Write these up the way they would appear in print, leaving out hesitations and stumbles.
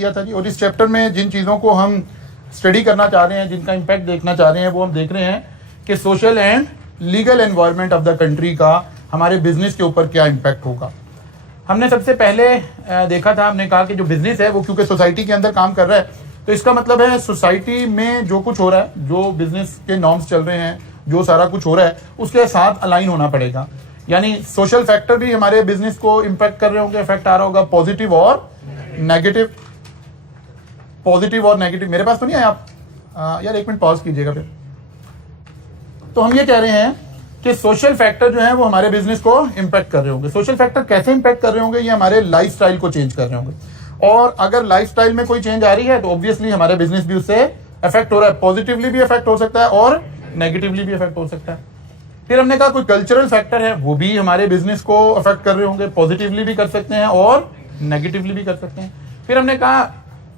किया था जी, और इस चैप्टर में जिन चीज़ों को हम स्टडी करना चाह रहे हैं, जिनका इम्पैक्ट देखना चाह रहे हैं, वो हम देख रहे हैं कि social and legal environment of the country का हमारे बिजनेस के ऊपर क्या इम्पैक्ट होगा। हमने सबसे पहले देखा था, हमने कहा कि जो बिजनेस है वो क्योंकि सोसाइटी के अंदर काम कर रहा है, तो इसका मतलब है सोसाइटी में जो कुछ हो रहा है, जो बिजनेस के नॉर्म्स चल रहे हैं, जो सारा कुछ हो रहा है, उसके साथ अलाइन होना पड़ेगा। यानी सोशल फैक्टर भी हमारे बिजनेस को इम्पैक्ट कर रहे होंगे, इफेक्ट आ रहा होगा, पॉजिटिव और नेगेटिव। पॉजिटिव और नेगेटिव मेरे पास तो नहीं है, आप यार एक मिनट पॉज कीजिएगा फिर। तो हम ये कह रहे हैं कि सोशल फैक्टर जो है वो हमारे बिजनेस को इम्पैक्ट कर रहे होंगे। सोशल फैक्टर कैसे इम्पैक्ट कर रहे होंगे? ये हमारे लाइफस्टाइल को चेंज कर रहे होंगे, और अगर लाइफस्टाइल में कोई चेंज आ रही है तो ऑब्वियसली हमारा बिजनेस भी उससे इफेक्ट हो रहा है। पॉजिटिवली भी इफेक्ट हो सकता है और नेगेटिवली भी इफेक्ट हो सकता है। फिर हमने कहा कोई कल्चरल फैक्टर है, वो भी हमारे बिजनेस को अफेक्ट कर रहे होंगे, पॉजिटिवली भी कर सकते हैं और नेगेटिवली भी कर सकते हैं। फिर हमने कहा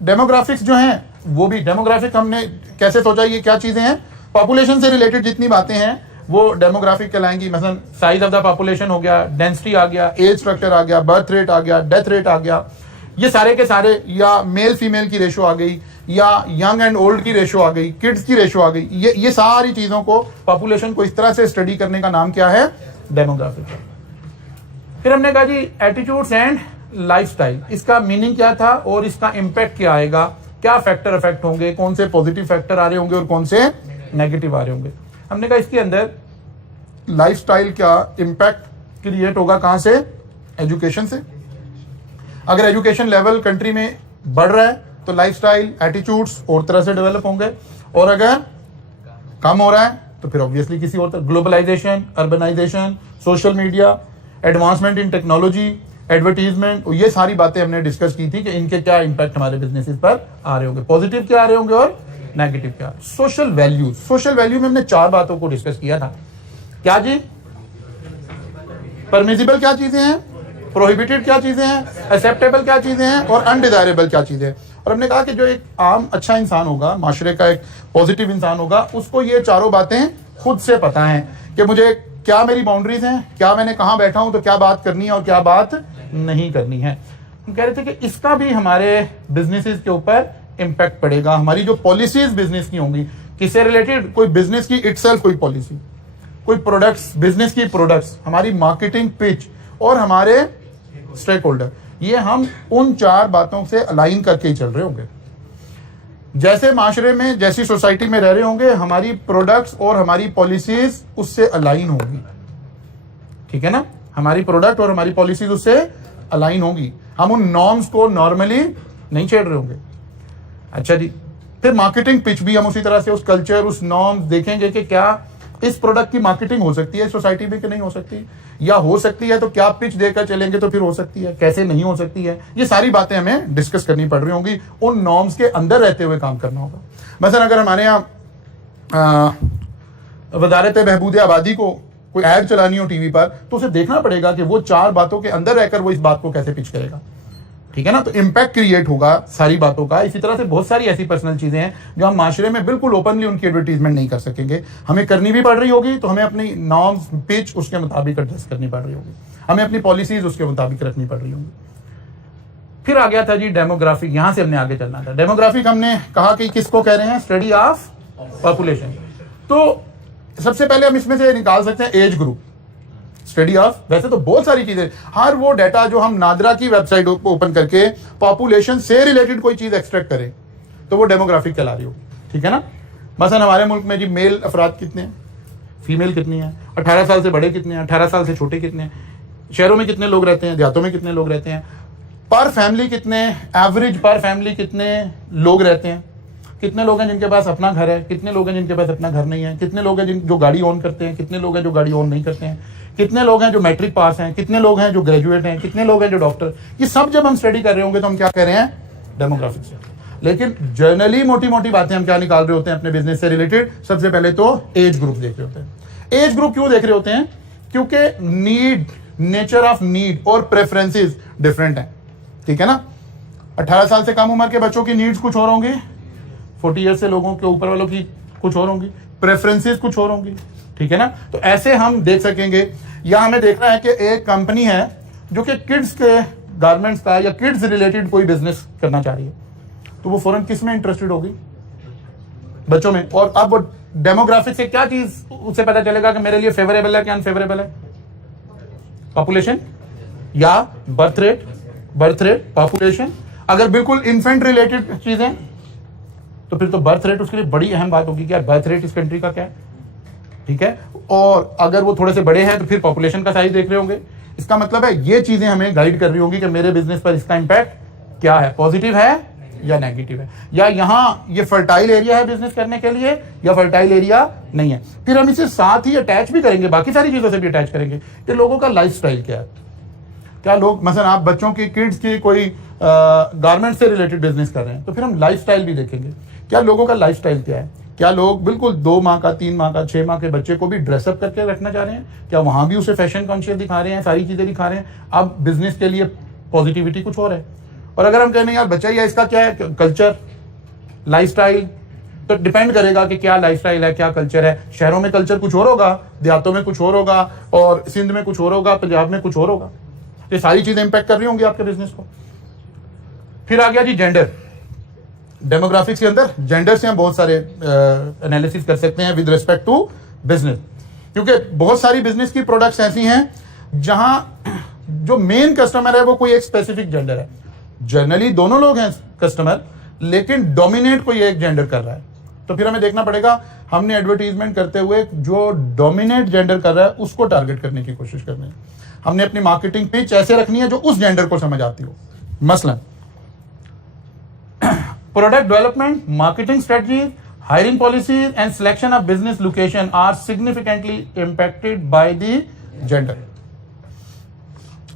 डेमोग्राफिक्स जो हैं वो भी, डेमोग्राफिक हमने कैसे सोचा, ये क्या चीजें हैं, पॉपुलेशन से रिलेटेड जितनी बातें हैं वो डेमोग्राफिक कहलाएंगी। मसलन साइज ऑफ द पॉपुलेशन हो गया, डेंसिटी आ गया, एज स्ट्रक्चर आ गया, बर्थ रेट आ गया, डेथ रेट आ गया, ये सारे के सारे, या मेल फीमेल की रेशो आ गई, या यंग एंड ओल्ड की रेशो आ गई, किड्स की रेशो आ गई, ये सारी चीजों को, पॉपुलेशन को इस तरह से स्टडी करने का नाम क्या है? डेमोग्राफिक। फिर हमने कहा जी एटीट्यूड्स एंड लाइफस्टाइल, इसका मीनिंग क्या था और इसका इम्पैक्ट क्या आएगा, क्या फैक्टर इफेक्ट होंगे, कौन से पॉजिटिव फैक्टर आ रहे होंगे और कौन से नेगेटिव आ रहे होंगे। हमने कहा इसके अंदर लाइफस्टाइल का इम्पैक्ट क्रिएट होगा कहां से? एजुकेशन से। अगर एजुकेशन लेवल कंट्री में बढ़ रहा है तो लाइफस्टाइल, एटीट्यूड्स और तरह से डेवलप होंगे, और अगर कम हो रहा है तो फिर ऑब्वियसली किसी और तरह। Globalisation, urbanisation, social media, advancement in technology, advertisement, ये सारी बातें हमने डिस्कस की थी कि इनके क्या इम्पैक्ट हमारे बिजनेसेस पर आ रहे होंगे, पॉजिटिव क्या आ रहे होंगे और नेगेटिव क्या। सोशल वैल्यू, सोशल वैल्यू में हमने 4 बातों को डिस्कस किया था। क्या जी? परमिसिबल क्या चीजें हैं, प्रोहिबिटेड क्या चीजें हैं, एक्सेप्टेबल क्या चीजें हैं और अनडिजायरेबल क्या चीजें हैं। और हमने कहा कि जो एक आम अच्छा इंसान होगा, माशरे का एक पॉजिटिव इंसान होगा, उसको ये चारों बातें खुद से पता है कि मुझे क्या मेरी बाउंड्रीज हैं, क्या मैंने कहां बैठा हूं तो क्या बात करनी है और क्या बात नहीं करनी है। हम कह रहे थे कि इसका भी हमारे बिजनेसेस के ऊपर इम्पैक्ट पड़ेगा। हमारी जो पॉलिसीज बिजनेस की होंगी, किससे रिलेटेड? कोई बिजनेस की इटसेल्फ कोई पॉलिसी, कोई प्रोडक्ट्स, बिजनेस की प्रोडक्ट्स, हमारी मार्केटिंग पिच और हमारे स्टेक होल्डर, ये हम उन 4 बातों से अलाइन करके ही चल रहे होंगे। जैसे माशरे में, जैसी सोसाइटी में रह रहे होंगे, हमारी प्रोडक्ट्स और हमारी पॉलिसीज उससे अलाइन होगी। ठीक है ना? हमारी प्रोडक्ट और हमारी पॉलिसीज उससे अलाइन होगी। हम उन नॉर्म्स को नॉर्मली नहीं छेड़ रहे होंगे। अच्छा जी, फिर मार्केटिंग पिच भी हम उसी तरह से उस कल्चर, उस नॉर्म्स देखेंगे कि क्या इस प्रोडक्ट की मार्केटिंग हो सकती है सोसाइटी में कि नहीं हो सकती, या हो सकती है तो क्या पिच देकर चलेंगे तो फिर हो सकती है, कैसे नहीं हो सकती है। ये सारी बातें हमें डिस्कस करनी पड़ रही होंगी, उन नॉर्म्स के अंदर रहते हुए काम करना होगा। मसलन अगर हमारे यहाँ वजारत बहबूद आबादी को कोई ऐड चलानी हो टीवी पर, तो उसे देखना पड़ेगा कि वो 4 बातों के अंदर रहकर वो इस बात को कैसे पिच करेगा। ठीक है ना? तो इम्पैक्ट क्रिएट होगा सारी बातों का। इसी तरह से बहुत सारी ऐसी पर्सनल चीजें हैं जो हम माशरे में बिल्कुल ओपनली उनकी एडवर्टीजमेंट नहीं कर सकेंगे, हमें करनी भी पड़ रही होगी, तो हमें अपनी नॉर्म्स, पिच उसके मुताबिक एडजस्ट करनी पड़ रही होगी, हमें अपनी पॉलिसीज उसके मुताबिक रखनी पड़ रही होंगी। फिर आ गया था जी डेमोग्राफिक, यहां से हमने आगे चलना था। डेमोग्राफिक हमने कहा कि किसको कह रहे हैं? Study of population. तो सबसे पहले हम इसमें से निकाल सकते हैं एज ग्रुप। स्टडी ऑफ, वैसे तो बहुत सारी चीजें, हर वो डाटा जो हम नादरा की वेबसाइट को ओपन करके पॉपुलेशन से रिलेटेड कोई चीज एक्सट्रैक्ट करें तो वो डेमोग्राफिक कहला रही होगी। ठीक है ना? मसलन हमारे मुल्क में जी मेल अफराद कितने हैं, फीमेल कितनी है, 18 साल से बड़े कितने हैं, 18 साल से छोटे कितने हैं, शहरों में कितने लोग रहते हैं, देहातों में कितने लोग रहते हैं, पर फैमिली कितने, एवरेज पर फैमिली कितने लोग रहते हैं, कितने लोग हैं जिनके पास अपना घर है, कितने लोग हैं जिनके पास अपना घर नहीं है, कितने लोग हैं जो गाड़ी ओन करते हैं, कितने लोग हैं जो गाड़ी ओन नहीं करते हैं, कितने लोग हैं जो मैट्रिक पास हैं, कितने लोग हैं जो ग्रेजुएट हैं, कितने लोग हैं जो डॉक्टर। ये सब जब हम स्टडी कर रहे होंगे तो हम क्या कह रहे हैं? डेमोग्राफिक से। लेकिन जर्नली मोटी मोटी बातें हम क्या निकाल रहे होते हैं अपने बिजनेस से रिलेटेड? सबसे पहले तो एज ग्रुप देख रहे होते हैं। एज ग्रुप क्यों देख रहे होते हैं? क्योंकि नीड, नेचर ऑफ नीड और प्रेफरेंसेस डिफरेंट हैं। ठीक है ना? 18 साल से कम उम्र के बच्चों की नीड्स कुछ और होंगी, 40 ईयर से लोगों के ऊपर वालों की कुछ और होंगी, प्रेफरेंसेस कुछ और होंगी। ठीक है ना? तो ऐसे हम देख सकेंगे। या हमें देखना है कि एक कंपनी है जो कि किड्स के गारमेंट्स का या किड्स रिलेटेड कोई बिजनेस करना चाह रही है, तो वो फौरन किस में इंटरेस्टेड होगी? बच्चों में। और अब वो डेमोग्राफिक से क्या चीज उससे पता चलेगा कि मेरे लिए फेवरेबल है क्या अनफेवरेबल है? पॉपुलेशन या birth rate? Birth rate, population. अगर बिल्कुल इन्फेंट रिलेटेड चीजें तो फिर तो बर्थ रेट उसके लिए बड़ी अहम बात होगी कि यार बर्थ रेट इस कंट्री का क्या है, ठीक है। और अगर वो थोड़े से बड़े हैं तो फिर पॉपुलेशन का साइज देख रहे होंगे। इसका मतलब है ये चीजें हमें गाइड कर रही होंगी कि मेरे बिजनेस पर इसका इंपैक्ट क्या है, पॉजिटिव है या नेगेटिव है, या यहाँ ये फर्टाइल एरिया है बिजनेस करने के लिए या फर्टाइल एरिया नहीं है। फिर हम इसे साथ ही अटैच भी करेंगे, बाकी सारी चीजों से भी अटैच करेंगे कि लोगों का लाइफस्टाइल क्या है। क्या लोग मसलन आप बच्चों की किड्स की कोई गारमेंट से रिलेटेड बिजनेस कर रहे हैं तो फिर हम लाइफस्टाइल भी देखेंगे, क्या लोगों का लाइफस्टाइल क्या है। क्या लोग बिल्कुल 2 माह का, 3 माह का, 6 माह के बच्चे को भी ड्रेसअप करके रखना चाह रहे हैं, क्या वहां भी उसे फैशन कॉन्शियस दिखा रहे हैं, सारी चीजें दिखा रहे हैं। अब बिजनेस के लिए पॉजिटिविटी कुछ और है। और अगर हम कहने यार बच्चा या इसका क्या है कल्चर, लाइफस्टाइल, तो डिपेंड करेगा कि क्या लाइफस्टाइल है, क्या कल्चर है। शहरों में कल्चर कुछ और होगा, देहातों में कुछ और होगा, और सिंध में कुछ और होगा, पंजाब में कुछ और होगा। ये सारी चीजें इंपैक्ट कर रही होंगी आपके बिजनेस को। फिर आ गया जी जेंडर। डेमोग्राफिक्स के अंदर जेंडर से हम बहुत सारे एनालिसिस कर सकते हैं विद रिस्पेक्ट टू बिजनेस, क्योंकि बहुत सारी बिजनेस की प्रोडक्ट्स ऐसी हैं जहां जो मेन कस्टमर है वो कोई एक स्पेसिफिक जेंडर है। जनरली दोनों लोग हैं कस्टमर, लेकिन डोमिनेट कोई एक जेंडर कर रहा है। तो फिर हमें देखना पड़ेगा हमने एडवर्टीजमेंट करते हुए जो डोमिनेट जेंडर कर रहा है उसको टारगेट करने की कोशिश करनी है। हमने अपनी मार्केटिंग पिच ऐसे रखनी है जो उस जेंडर को समझ आती हो। मसलन product development, marketing strategies, hiring policies and selection of business location are significantly impacted by the gender.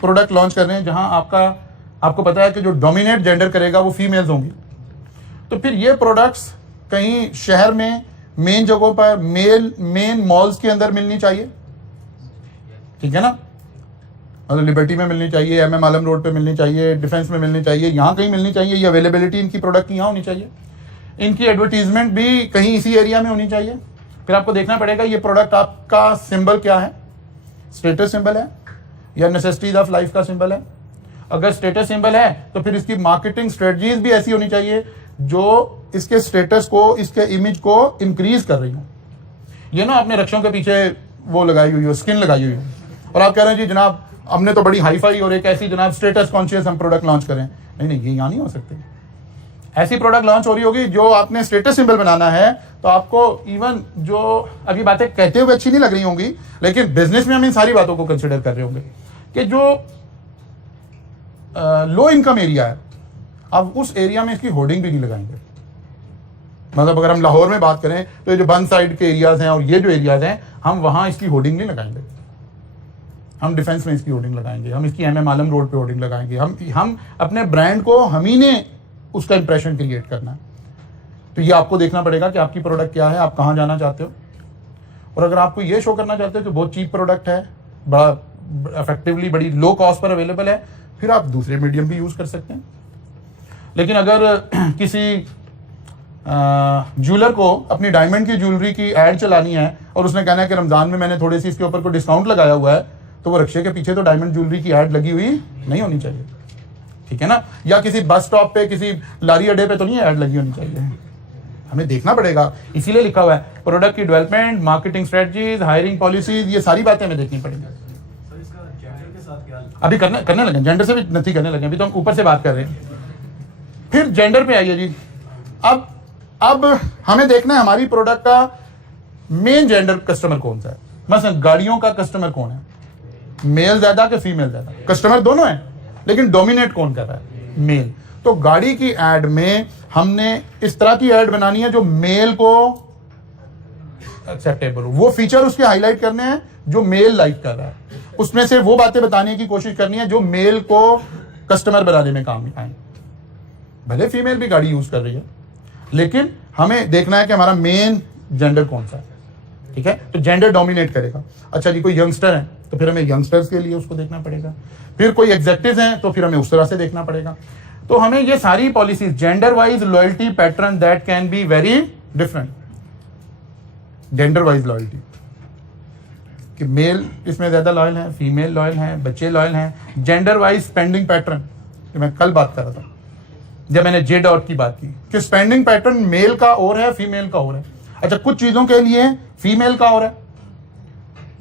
Product launch कर रहे हैं जहां आपको पता है कि जो डोमिनेट जेंडर करेगा वो फीमेल्स होंगी, तो फिर ये प्रोडक्ट्स कहीं शहर में मेन जगहों पर मेन मॉल्स के अंदर मिलनी चाहिए, ठीक है ना। मतलब लिबर्टी में मिलनी चाहिए, MM आलम रोड पे मिलनी चाहिए, डिफेंस में मिलनी चाहिए, यहाँ कहीं मिलनी चाहिए। ये अवेलेबिलिटी इनकी प्रोडक्ट की यहाँ होनी चाहिए। इनकी एडवर्टीजमेंट भी कहीं इसी एरिया में होनी चाहिए। फिर आपको देखना पड़ेगा ये प्रोडक्ट आपका सिंबल क्या है, स्टेटस सिंबल है या नेसेसिटीज ऑफ लाइफ का सिंबल है। अगर स्टेटस सिंबल है तो फिर इसकी मार्केटिंग स्ट्रेटजीज भी ऐसी होनी चाहिए जो इसके स्टेटस को, इसके इमेज को इंक्रीज कर रही हो। ये ना आपने रक्षों के पीछे वो लगाई हुई हो, स्किन लगाई हुई हो, और आप कह रहे हैं जी जनाब हमने तो बड़ी हाईफाई और एक ऐसी जनाब स्टेटस कॉन्शियस हम प्रोडक्ट लॉन्च करें। नहीं, ये यहाँ नहीं हो सकते। ऐसी प्रोडक्ट लॉन्च हो रही होगी जो आपने स्टेटस सिंबल बनाना है, तो आपको इवन जो अभी बातें कहते हुए अच्छी नहीं लग रही होंगी, लेकिन बिजनेस में हम इन सारी बातों को कंसिडर कर रहे होंगे कि जो लो इनकम एरिया है, अब उस एरिया में इसकी होर्डिंग भी नहीं लगाएंगे। मतलब अगर हम लाहौर में बात करें तो ये जो बंद साइड के एरियाज हैं और ये जो एरियाज हैं, हम वहां इसकी होर्डिंग नहीं लगाएंगे। हम डिफेंस में इसकी होर्डिंग लगाएंगे, हम इसकी MM आलम रोड पे होर्डिंग लगाएंगे। हम अपने ब्रांड को हम ही ने उसका इंप्रेशन क्रिएट करना है। तो ये आपको देखना पड़ेगा कि आपकी प्रोडक्ट क्या है, आप कहाँ जाना चाहते हो। और अगर आपको ये शो करना चाहते हो कि बहुत चीप प्रोडक्ट है, बड़ा इफेक्टिवली बड़ी लो कॉस्ट पर अवेलेबल है, फिर आप दूसरे मीडियम भी यूज कर सकते हैं। लेकिन अगर किसी ज्वेलर को अपनी डायमंड की ज्वेलरी की एड चलानी है और उसने कहना है कि रमजान में मैंने थोड़ी सी इसके ऊपर को डिस्काउंट लगाया हुआ है, तो वो रिक्शे के पीछे तो डायमंड ज्वेलरी की एड लगी हुई नहीं होनी चाहिए, ठीक है ना। या किसी बस स्टॉप पे, किसी लारी अड्डे पे तो नहीं ऐड लगी होनी चाहिए। हमें देखना पड़ेगा, इसीलिए लिखा हुआ है प्रोडक्ट की development, marketing strategies, hiring policies, ये सारी बातें हमें देखनी पड़ेंगी। अभी करने लगे, जेंडर से भी नहीं करने लगे, अभी तो हम ऊपर से बात कर रहे हैं। फिर जेंडर पे आइए जी। अब हमें देखना है हमारी प्रोडक्ट का मेन जेंडर कस्टमर कौन सा है। मसलन गाड़ियों का कस्टमर कौन है, मेल ज्यादा कि फीमेल ज्यादा? कस्टमर दोनों है, लेकिन डोमिनेट कौन कर रहा है? मेल। तो गाड़ी की एड में हमने इस तरह की एड बनानी है जो मेल को एक्सेप्टेबल हो। वो फीचर उसके हाईलाइट करने हैं जो मेल लाइक कर रहा है, उसमें से वो बातें बताने की कोशिश करनी है जो मेल को कस्टमर बनाने में काम आए। भले फीमेल भी गाड़ी यूज कर रही है, लेकिन हमें देखना है कि हमारा मेन जेंडर कौन सा है, ठीक है। तो जेंडर डोमिनेट करेगा। अच्छा जी, कोई यंगस्टर है तो फिर हमें यंगस्टर्स के लिए उसको देखना पड़ेगा। फिर कोई एग्जेक्टिव्स हैं तो फिर हमें उस तरह से देखना पड़ेगा। तो हमें ये सारी policies, gender wise loyalty pattern that can be very different. Gender wise loyalty कि मेल इसमें ज्यादा लॉयल है, फीमेल लॉयल है, बच्चे लॉयल हैं। जेंडर वाइज स्पेंडिंग पैटर्न, मैं कल बात कर रहा था जब मैंने जे डॉट की बात की कि स्पेंडिंग पैटर्न मेल का और है, फीमेल का और है। अच्छा, कुछ चीजों के लिए फीमेल का और है,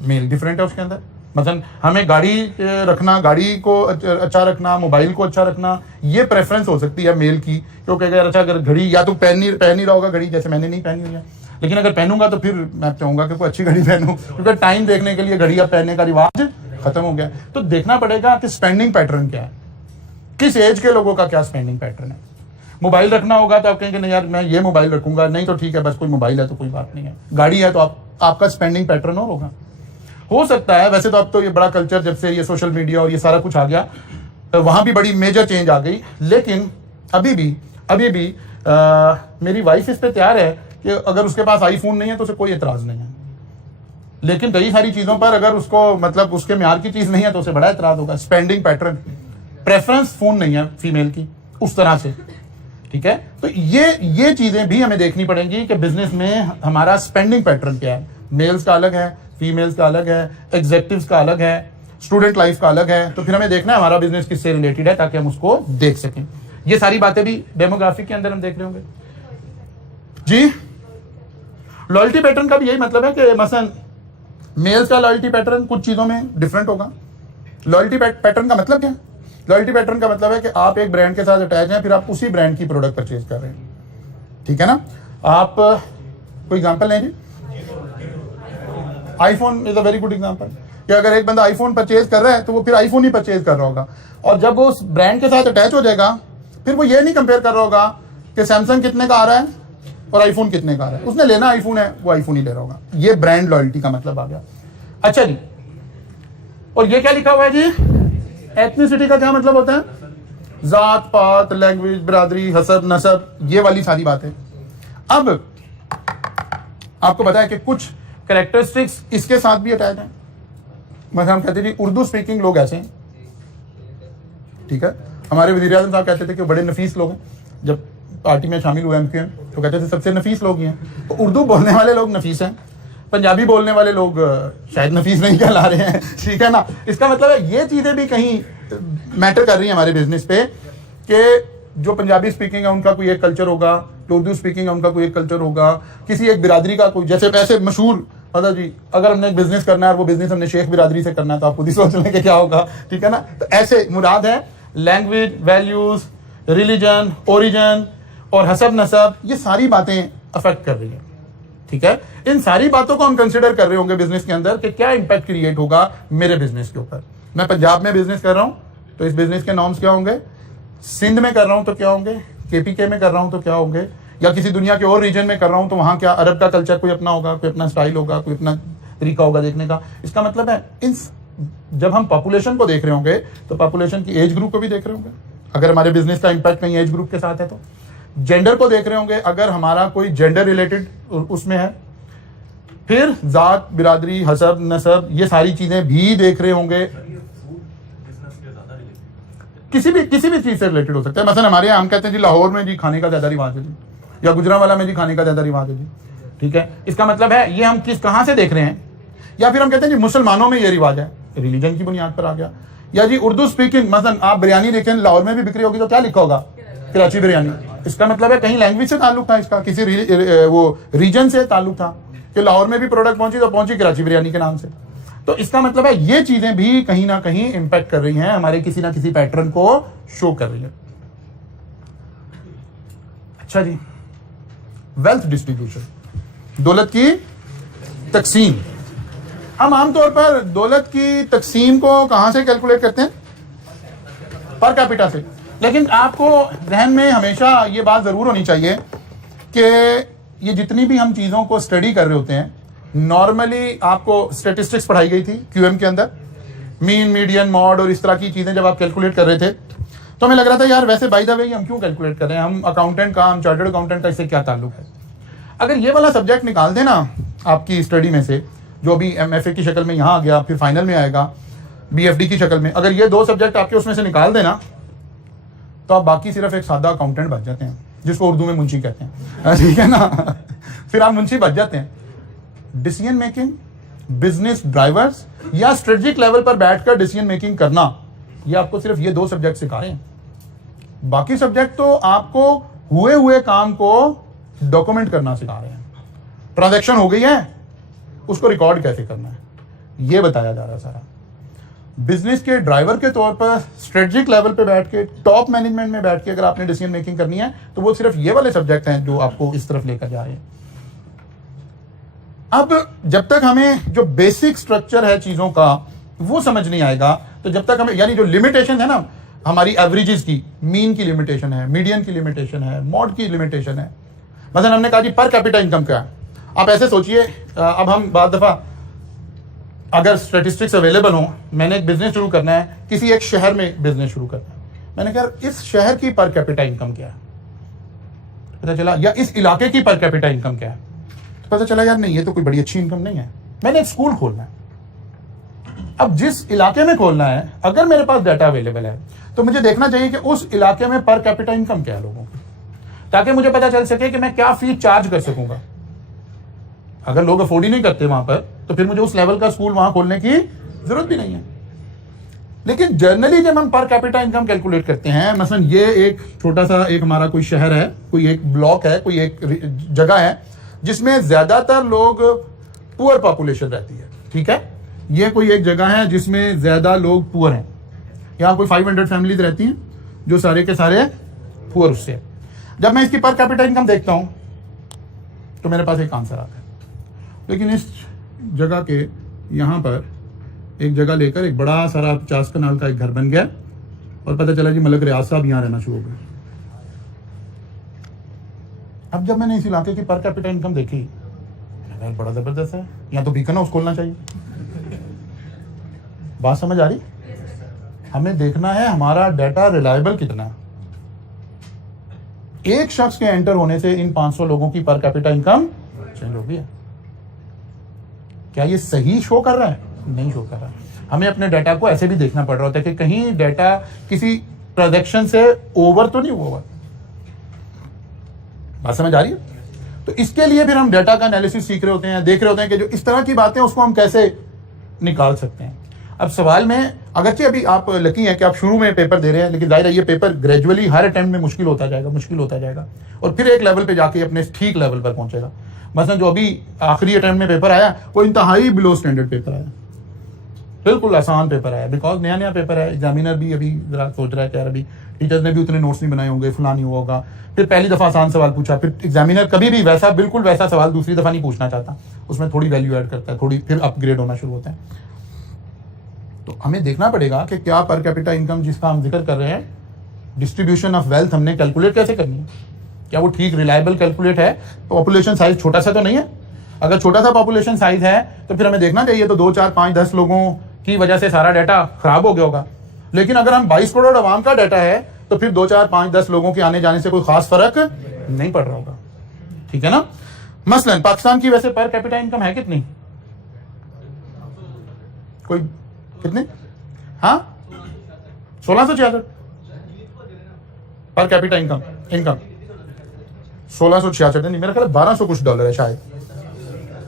मेल डिफरेंट है उसके अंदर। मतलब हमें गाड़ी रखना, गाड़ी को अच्छा रखना, मोबाइल को अच्छा रखना, ये प्रेफरेंस हो सकती है मेल की। क्योंकि अच्छा अगर घड़ी या तो पहन नहीं रहा होगा घड़ी, जैसे मैंने नहीं पहनी हुई है, लेकिन अगर पहनूंगा तो फिर मैं चाहूंगा कि कोई अच्छी घड़ी पहनूं, क्योंकि टाइम देखने के लिए घड़ी अब पहनने का रिवाज खत्म हो गया। तो देखना पड़ेगा कि स्पेंडिंग पैटर्न क्या है, किस एज के लोगों का क्या स्पेंडिंग पैटर्न है। मोबाइल रखना होगा तो आप कहेंगे नहीं यार मैं ये मोबाइल रखूंगा, नहीं तो ठीक है बस कोई मोबाइल है तो कोई बात नहीं है। गाड़ी है तो आपका स्पेंडिंग पैटर्न और होगा। हो सकता है, वैसे तो अब तो ये बड़ा कल्चर जब से ये सोशल मीडिया और ये सारा कुछ आ गया, वहां भी बड़ी मेजर चेंज आ गई, लेकिन अभी भी मेरी वाइफ इस पे तैयार है कि अगर उसके पास आईफोन नहीं है तो उसे कोई एतराज नहीं है, लेकिन कई सारी चीजों पर अगर उसको मतलब उसके म्यार की चीज नहीं है तो उसे बड़ा एतराज होगा। स्पेंडिंग पैटर्न, प्रेफरेंस फोन नहीं है फीमेल की उस तरह से, ठीक है। तो ये चीजें भी हमें देखनी पड़ेंगी कि बिजनेस में हमारा स्पेंडिंग पैटर्न क्या है। मेल्स का अलग है, फीमेल्स का अलग है, एग्जेक्टिव्स का अलग है, स्टूडेंट लाइफ का अलग है। तो फिर हमें देखना है हमारा बिजनेस किससे रिलेटेड है ताकि हम उसको देख सकें। ये सारी बातें भी डेमोग्राफिक के अंदर हम देख रहे होंगे जी। लॉयल्टी पैटर्न का भी यही मतलब है कि मसलन मेल्स का लॉयल्टी पैटर्न कुछ चीजों में डिफरेंट होगा। लॉयल्टी पैटर्न का मतलब क्या है? लॉयल्टी पैटर्न का मतलब है कि आप एक ब्रांड के साथ अटैच हैं, फिर आप उसी ब्रांड की प्रोडक्ट परचेज कर रहे हैं, ठीक है ना। आप कोई एग्जांपल लें जी, iPhone is a very good example कि अगर एक बंदा आईफोन परचेज कर रहा है तो वो फिर आईफोन ही परचेज कर रहा होगा, और जब वो उस ब्रांड के साथ अटैच हो जाएगा फिर वो ये नहीं कंपेयर कर रहा होगा कि सैमसंग कितने का आ रहा है और आईफोन कितने का आ रहा है। उसने लेना आईफोन है, वो आईफोन ही ले रहा होगा। ये ब्रांड लॉयल्टी का मतलब आ गया। अच्छा जी, और ये क्या लिखा हुआ है जी? एथनिसिटी का क्या मतलब होता है? जात पात, लैंग्वेज, बिरादरी, हसब नसब, ये वाली सारी बातें। अब आपको पता है कि कुछ कैरेक्टरिस्टिक्स इसके साथ भी अटैच हैं। मतलब हम कहते हैं जी उर्दू स्पीकिंग लोग ऐसे हैं, ठीक है। हमारे वज़ीर आज़म साहब कहते थे कि बड़े नफीस लोग हैं। जब पार्टी में शामिल हुए MQM तो कहते थे सबसे नफीस लोग ही हैं। तो उर्दू बोलने वाले लोग नफीस हैं, पंजाबी बोलने वाले लोग शायद नफीस नहीं कहला रहे हैं, ठीक है ना। इसका मतलब है ये चीज़ें भी कहीं मैटर कर रही हैं हमारे बिजनेस पे कि जो पंजाबी स्पीकिंग है उनका कोई एक कल्चर होगा, जो उर्दू स्पीकिंग है उनका कोई एक कल्चर होगा, किसी एक बिरादरी का कोई, जैसे ऐसे मशहूर मतलब जी अगर हमने एक बिजनेस करना है और वो बिजनेस हमने शेख बिरादरी से करना है तो आप खुद ही सोच लें कि क्या होगा, ठीक है ना। तो ऐसे मुराद है लैंग्वेज, वैल्यूज, रिलीजन, ओरिजिन और हसब नसब, ये सारी बातें अफेक्ट कर रही है, ठीक है। इन सारी बातों को हम कंसिडर कर रहे होंगे बिजनेस के अंदर कि क्या इंपैक्ट क्रिएट होगा मेरे बिजनेस के ऊपर। मैं पंजाब में बिजनेस कर रहा हूं तो इस बिजनेस के नॉर्म्स क्या होंगे, सिंध में कर रहा हूं तो क्या होंगे, KPK में कर रहा हूं तो क्या होंगे, या किसी दुनिया के और रीजन में कर रहा हूं तो वहां क्या अरब का कल्चर कोई अपना होगा, कोई अपना स्टाइल होगा, कोई अपना तरीका होगा देखने का। इसका मतलब है इन जब हम पॉपुलेशन को देख रहे होंगे तो पॉपुलेशन की एज ग्रुप को भी देख रहे होंगे, अगर हमारे बिजनेस का इंपैक्ट कहीं एज ग्रुप के साथ है तो। जेंडर को देख रहे होंगे अगर हमारा कोई जेंडर रिलेटेड उसमें है, फिर जात, बिरादरी, हसब नसब, ये सारी चीजें भी देख रहे होंगे। किसी भी चीज से रिलेटेड हो सकता है। मतलब हमारे यहाँ हम कहते हैं जी लाहौर में जी खाने का ज्यादा रिवाज है जी, या गुजरांवाला में जी खाने का ज्यादा रिवाज है जी, ठीक है। इसका मतलब है ये हम कहां से देख रहे हैं। या फिर हम कहते हैं जी मुसलमानों में ये रिवाज है, रिलीजन की बुनियाद पर आ गया। या जी उर्दू स्पीकिंग, मतलब आप बिरयानी देखें लाहौर में भी बिक्री होगी तो क्या लिखा होगा, कराची बिरयानी। इसका मतलब है कहीं लैंग्वेज से ताल्लुक था इसका, किसी वो रीजन से ताल्लुक था कि लाहौर में भी प्रोडक्ट पहुंची तो पहुंची कराची बिरयानी के नाम से। तो इसका मतलब है ये चीजें भी कहीं ना कहीं इंपैक्ट कर रही हैं, हमारे किसी ना किसी पैटर्न को शो कर रही है। अच्छा जी, वेल्थ डिस्ट्रीब्यूशन, दौलत की तकसीम। हम आमतौर पर दौलत की तकसीम को कहां से कैलकुलेट करते हैं, पर कैपिटा से। लेकिन आपको ध्यान में हमेशा ये बात जरूर होनी चाहिए कि ये जितनी भी हम चीजों को स्टडी कर रहे होते हैं, नॉर्मली आपको स्टेटिस्टिक्स पढ़ाई गई थी QM के अंदर, मीन, मीडियन, मॉड और इस तरह की चीजें जब आप कैलकुलेट कर रहे थे तो हमें लग रहा था यार वैसे बाय द वे हम क्यों कैलकुलेट कर रहे हैं, हम अकाउंटेंट का, हम चार्टर्ड अकाउंटेंट का इससे क्या ताल्लुक है। अगर ये वाला सब्जेक्ट निकाल देना आपकी स्टडी में से, जो भी MFA की शक्ल में यहाँ आ गया, फिर फाइनल में आएगा BFD की शक्ल में, अगर ये 2 सब्जेक्ट आपके उसमें से निकाल देना तो आप बाकी सिर्फ एक सादा अकाउंटेंट बच जाते हैं, जिसको उर्दू में मुंशी कहते हैं, ठीक है ना। फिर आप मुंशी बच जाते हैं। डिसीजन मेकिंग, बिजनेस ड्राइवर्स या स्ट्रेटेजिक लेवल पर बैठकर डिसीजन मेकिंग करना, ये आपको सिर्फ ये 2 सब्जेक्ट सिखा रहे हैं। बाकी सब्जेक्ट तो आपको हुए हुए काम को डॉक्यूमेंट करना सिखा रहे हैं। ट्रांजैक्शन हो गई है, उसको रिकॉर्ड कैसे करना है ये बताया जा रहा है सारा। बिजनेस के ड्राइवर के तौर पर स्ट्रेटेजिक लेवल पे बैठ के, टॉप मैनेजमेंट में बैठ के अगर आपने डिसीजन मेकिंग करनी है तो वो सिर्फ ये वाले सब्जेक्ट हैं जो आपको इस तरफ लेकर जा रहे हैं। अब जब तक हमें जो बेसिक स्ट्रक्चर है चीजों का वो समझ नहीं आएगा, तो जब तक हमें, यानी जो लिमिटेशन है ना हमारी एवरेजेस की, मीन की लिमिटेशन है, मीडियन की लिमिटेशन है, मॉड की लिमिटेशन है। मतलब हमने कहा जी पर कैपिटा इनकम क्या है। आप ऐसे सोचिए, अब हम बाद दफा अगर स्टैटिस्टिक्स अवेलेबल हो, मैंने एक बिजनेस शुरू करना है, किसी एक शहर में बिजनेस शुरू करना है, मैंने कहा इस शहर की पर कैपिटा इनकम क्या है, पता चला, या इस इलाके की पर कैपिटा इनकम क्या है, तो पता चला यार नहीं ये तो कोई बड़ी अच्छी इनकम नहीं है। मैंने एक स्कूल खोलना है, अब जिस इलाके में खोलना है अगर मेरे पास डाटा अवेलेबल है तो मुझे देखना चाहिए कि उस इलाके में पर कैपिटा इनकम क्या है लोगों की, ताकि मुझे पता चल सके कि मैं क्या फी चार्ज कर सकूंगा। अगर लोग अफोर्ड ही नहीं करते वहां पर तो फिर मुझे उस लेवल का स्कूल वहां खोलने की जरूरत भी नहीं है। लेकिन जनरली जब हम पर कैपिटा इनकम कैलकुलेट करते हैं, मसलन ये एक छोटा सा एक हमारा कोई शहर है, कोई एक ब्लॉक है, कोई एक जगह है जिसमें ज्यादातर लोग पुअर पॉपुलेशन रहती है, ठीक है, ये कोई एक जगह है जिसमें ज्यादा लोग पुअर हैं, यहाँ कोई 500 फैमिलीज रहती हैं जो सारे के सारे पुअर उससे। जब मैं इसकी पर कैपिटा इनकम देखता हूं तो मेरे पास एक आंसर आता है। लेकिन इस जगह के यहाँ पर एक जगह लेकर एक बड़ा सारा 50 कनाल का एक घर बन गया और पता चला जी मलक रियाज साहब यहाँ रहना शुरू हो गए। अब जब मैंने इस इलाके की पर कैपिटा इनकम देखी, बड़ा जबरदस्त है, यहाँ तो बीकन हाउस खोलना चाहिए। बात समझ आ रही? हमें देखना है हमारा डाटा रिलायबल कितना है। एक शख्स के एंटर होने से इन 500 लोगों की पर कैपिटा इनकम चेंज हो गई है। क्या ये सही शो कर रहा है? नहीं शो कर रहा है। हमें अपने डाटा को ऐसे भी देखना पड़ रहा होता है कि कहीं डाटा किसी ट्रांजैक्शन से ओवर तो नहीं हुआ। बात समझ आ रही है? तो इसके लिए फिर हम डाटा का एनालिसिस सीख रहे होते हैं, देख रहे होते हैं कि जो इस तरह की बातें उसको हम कैसे निकाल सकते हैं। अब सवाल में अगरचे अभी आप लकी हैं कि आप शुरू में पेपर दे रहे हैं, लेकिन जाहिर है ये पेपर ग्रेजुअली हर अटेम्प्ट में मुश्किल होता जाएगा और फिर एक लेवल पे जाके अपने ठीक लेवल पर पहुंचेगा। मसलन जो अभी आखिरी अटेम्प्ट में पेपर आया वो इंतहाई बिलो स्टैंडर्ड पेपर आया, बिल्कुल आसान पेपर आया, बिकॉज नया नया पेपर है। एग्जामिनर भी अभी जरा सोच रहा है कि यार अभी टीचर्स ने भी उतने नोट्स नहीं बनाए होंगे, फुला नहीं हुआ होगा। फिर पहली दफा आसान सवाल पूछा, फिर एग्जामिनर कभी भी वैसा बिल्कुल वैसा सवाल दूसरी दफा नहीं पूछना चाहता, उसमें थोड़ी वैल्यू ऐड करता है, थोड़ी फिर अपग्रेड होना शुरू होता है। तो हमें देखना पड़ेगा कि क्या पर कैपिटा इनकम जिसका हम जिक्र कर रहे हैं, डिस्ट्रीब्यूशन ऑफ वेल्थ हमने कैलकुलेट कैसे करनी है, क्या वो ठीक रिलायबल कैलकुलेट है। पॉपुलेशन साइज छोटा सा तो नहीं है। अगर छोटा सा पॉपुलेशन साइज है तो फिर हमें देखना चाहिए तो 2, 4, 5, 10 लोगों की वजह से सारा डाटा खराब हो गया होगा। लेकिन अगर हम 22 करोड़ आवाम का डाटा है तो फिर 2, 4, 5, 10 लोगों के आने जाने से कोई खास फर्क नहीं पड़ रहा होगा, ठीक है ना। मसलन पाकिस्तान की वैसे पर कैपिटा इनकम है कितनी? कोई कितने? हाँ 1666 पर कैपिटा इनकम 1666 नहीं, मेरा ख्याल 1200 कुछ डॉलर है शायद।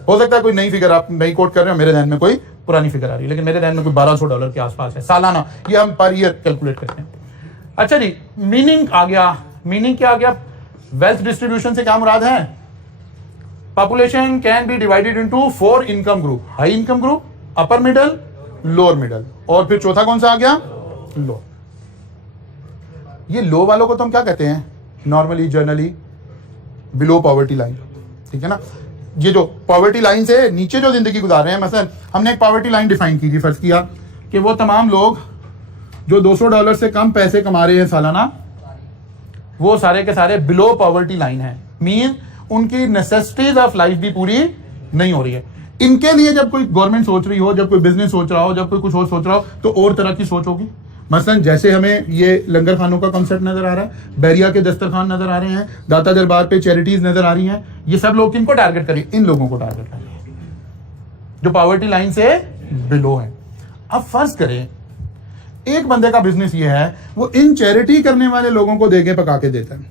हो सकता है कोई नई फिगर आप नई कोट कर रहे हो, मेरे ध्यान में कोई पुरानी फिगर आ रही है, लेकिन मेरे ध्यान में कोई 1200 डॉलर के आसपास है सालाना। ये हम पर ईयर कैलकुलेट करते हैं। अच्छा जी, मीनिंग आ गया। मीनिंग क्या आ गया? वेल्थ डिस्ट्रीब्यूशन से क्या मुराद है? Population can be divided into 4 income group, high income group, upper middle, lower middle, और फिर चौथा कौन सा आ गया? लो। ये लो वालों को तो हम क्या कहते हैं normally, generally below poverty line, ठीक है ना। ये जो पॉवर्टी लाइन से नीचे जो जिंदगी गुजार रहे हैं, मतलब हमने एक पॉवर्टी लाइन डिफाइन की थी, फर्ज किया कि वो तमाम लोग जो $200 से कम पैसे कमा रहे हैं सालाना, वो सारे के सारे बिलो पॉवर्टी लाइन है। मीन उनकी नेसेसिटीज ऑफ लाइफ भी पूरी नहीं हो रही है। इनके लिए जब कोई गवर्नमेंट सोच रही हो, जब कोई बिजनेस सोच रहा हो, जब कोई कुछ और सोच रहा हो, तो और तरह की सोच होगी। मसलन जैसे हमें ये लंगर खानों का कॉन्सेप्ट नजर आ रहा है, बैरिया के दस्तरखान नजर आ रहे हैं, दाता दरबार पे चैरिटीज नजर आ रही हैं, ये सब लोग किनको टारगेट करिए? इन लोगों को टारगेट करिए जो पॉवर्टी लाइन से बिलो है। अब फर्ज करें एक बंदे का बिजनेस ये है, वो इन चैरिटी करने वाले लोगों को देके पका के देता है,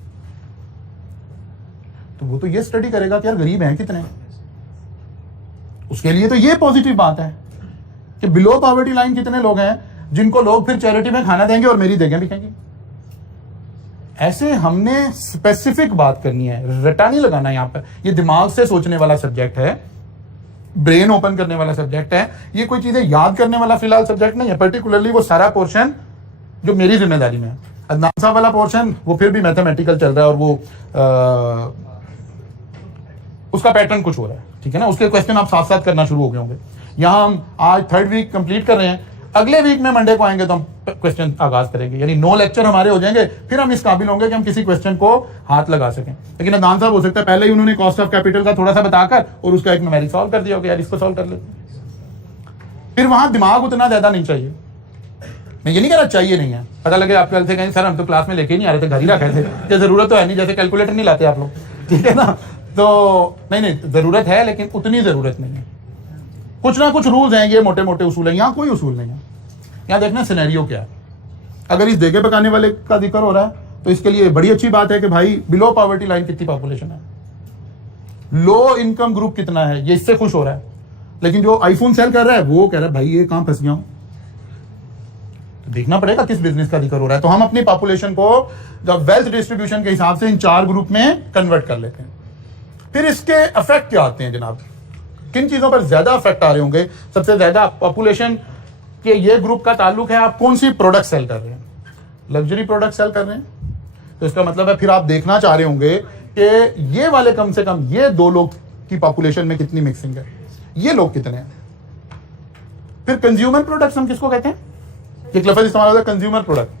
तो वो तो ये स्टडी करेगा कि यार गरीब हैं कितने। उसके लिए तो ये पॉजिटिव बात है कि बिलो पॉवर्टी लाइन कितने लोग हैं जिनको लोग फिर चैरिटी में खाना देंगे और मेरी देंगे भी कहेंगे। ऐसे हमने स्पेसिफिक बात करनी है, रटा नहीं लगाना यहाँ पर। ये दिमाग से सोचने वाला सब्जेक्ट है, ब्रेन ओपन करने वाला सब्जेक्ट है, ये कोई चीजें याद करने वाला फिलहाल सब्जेक्ट नहीं है। पर्टिकुलरली वो सारा पोर्शन जो मेरी जिम्मेदारी में है, अदनान साहब वाला पोर्शन वो फिर भी मैथमेटिकल चल रहा है और वो उसका पैटर्न कुछ हो रहा है, ठीक है ना। उसके क्वेश्चन आप साथ साथ करना शुरू हो गए होंगे। यहाँ हम आज 3rd वीक कंप्लीट कर रहे हैं, अगले वीक में मंडे को आएंगे तो हम क्वेश्चन आगाज करेंगे, यानी 9 लेक्चर हमारे हो जाएंगे, फिर हम इस काबिल होंगे कि हम किसी क्वेश्चन को हाथ लगा सकें। लेकिन अदनान साहब हो सकता है पहले ही उन्होंने कॉस्ट ऑफ कैपिटल का थोड़ा सा बताकर और उसका एक न्यूमेरिक सॉल्व कर दिया होगा, यार इसको सॉल्व कर लेते। फिर वहां दिमाग उतना ज्यादा नहीं चाहिए। मैं ये नहीं कह रहा चाहिए नहीं है, पता लगे आप कल से कहें सर हम तो क्लास में लेके नहीं आ रहे थे, घर ही रखे थे, क्या जरूरत तो है नहीं, जैसे कैलकुलेटर नहीं लाते आप लोग, ठीक है ना। तो नहीं जरूरत है, लेकिन उतनी जरूरत नहीं है। कुछ ना कुछ रूल्स हैं, ये मोटे मोटे उसूल हैं। यहाँ कोई उसूल नहीं है। यहाँ देखना सिनेरियो क्या है। अगर इस देगे पकाने वाले का जिक्र हो रहा है तो इसके लिए बड़ी अच्छी बात है कि भाई बिलो पॉवर्टी लाइन कितनी पॉपुलेशन है, लो इनकम ग्रुप कितना है, ये इससे खुश हो रहा है। लेकिन जो आईफोन सेल कर रहा है वो कह रहा है भाई ये कहां फंस गया हूं। तो देखना पड़ेगा किस बिजनेस का जिक्र हो रहा है। तो हम अपनी पॉपुलेशन को जब वेल्थ डिस्ट्रीब्यूशन के हिसाब से इन 4 ग्रुप में कन्वर्ट कर लेते हैं। फिर इसके इफेक्ट क्या आते हैं जनाब, किन चीजों पर ज्यादा इफेक्ट आ रहे होंगे। सबसे ज्यादा पॉपुलेशन के ये ग्रुप का ताल्लुक है आप कौन सी प्रोडक्ट सेल कर रहे हैं। लग्जरी प्रोडक्ट सेल कर रहे हैं तो इसका मतलब है फिर आप देखना चाह रहे होंगे कि ये वाले कम से कम ये 2 लोग की पॉपुलेशन में कितनी मिक्सिंग है, ये लोग कितने हैं। फिर कंज्यूमर प्रोडक्ट्स हम किसको कहते हैं, एक लफ्ज इस्तेमाल होता है कंज्यूमर प्रोडक्ट।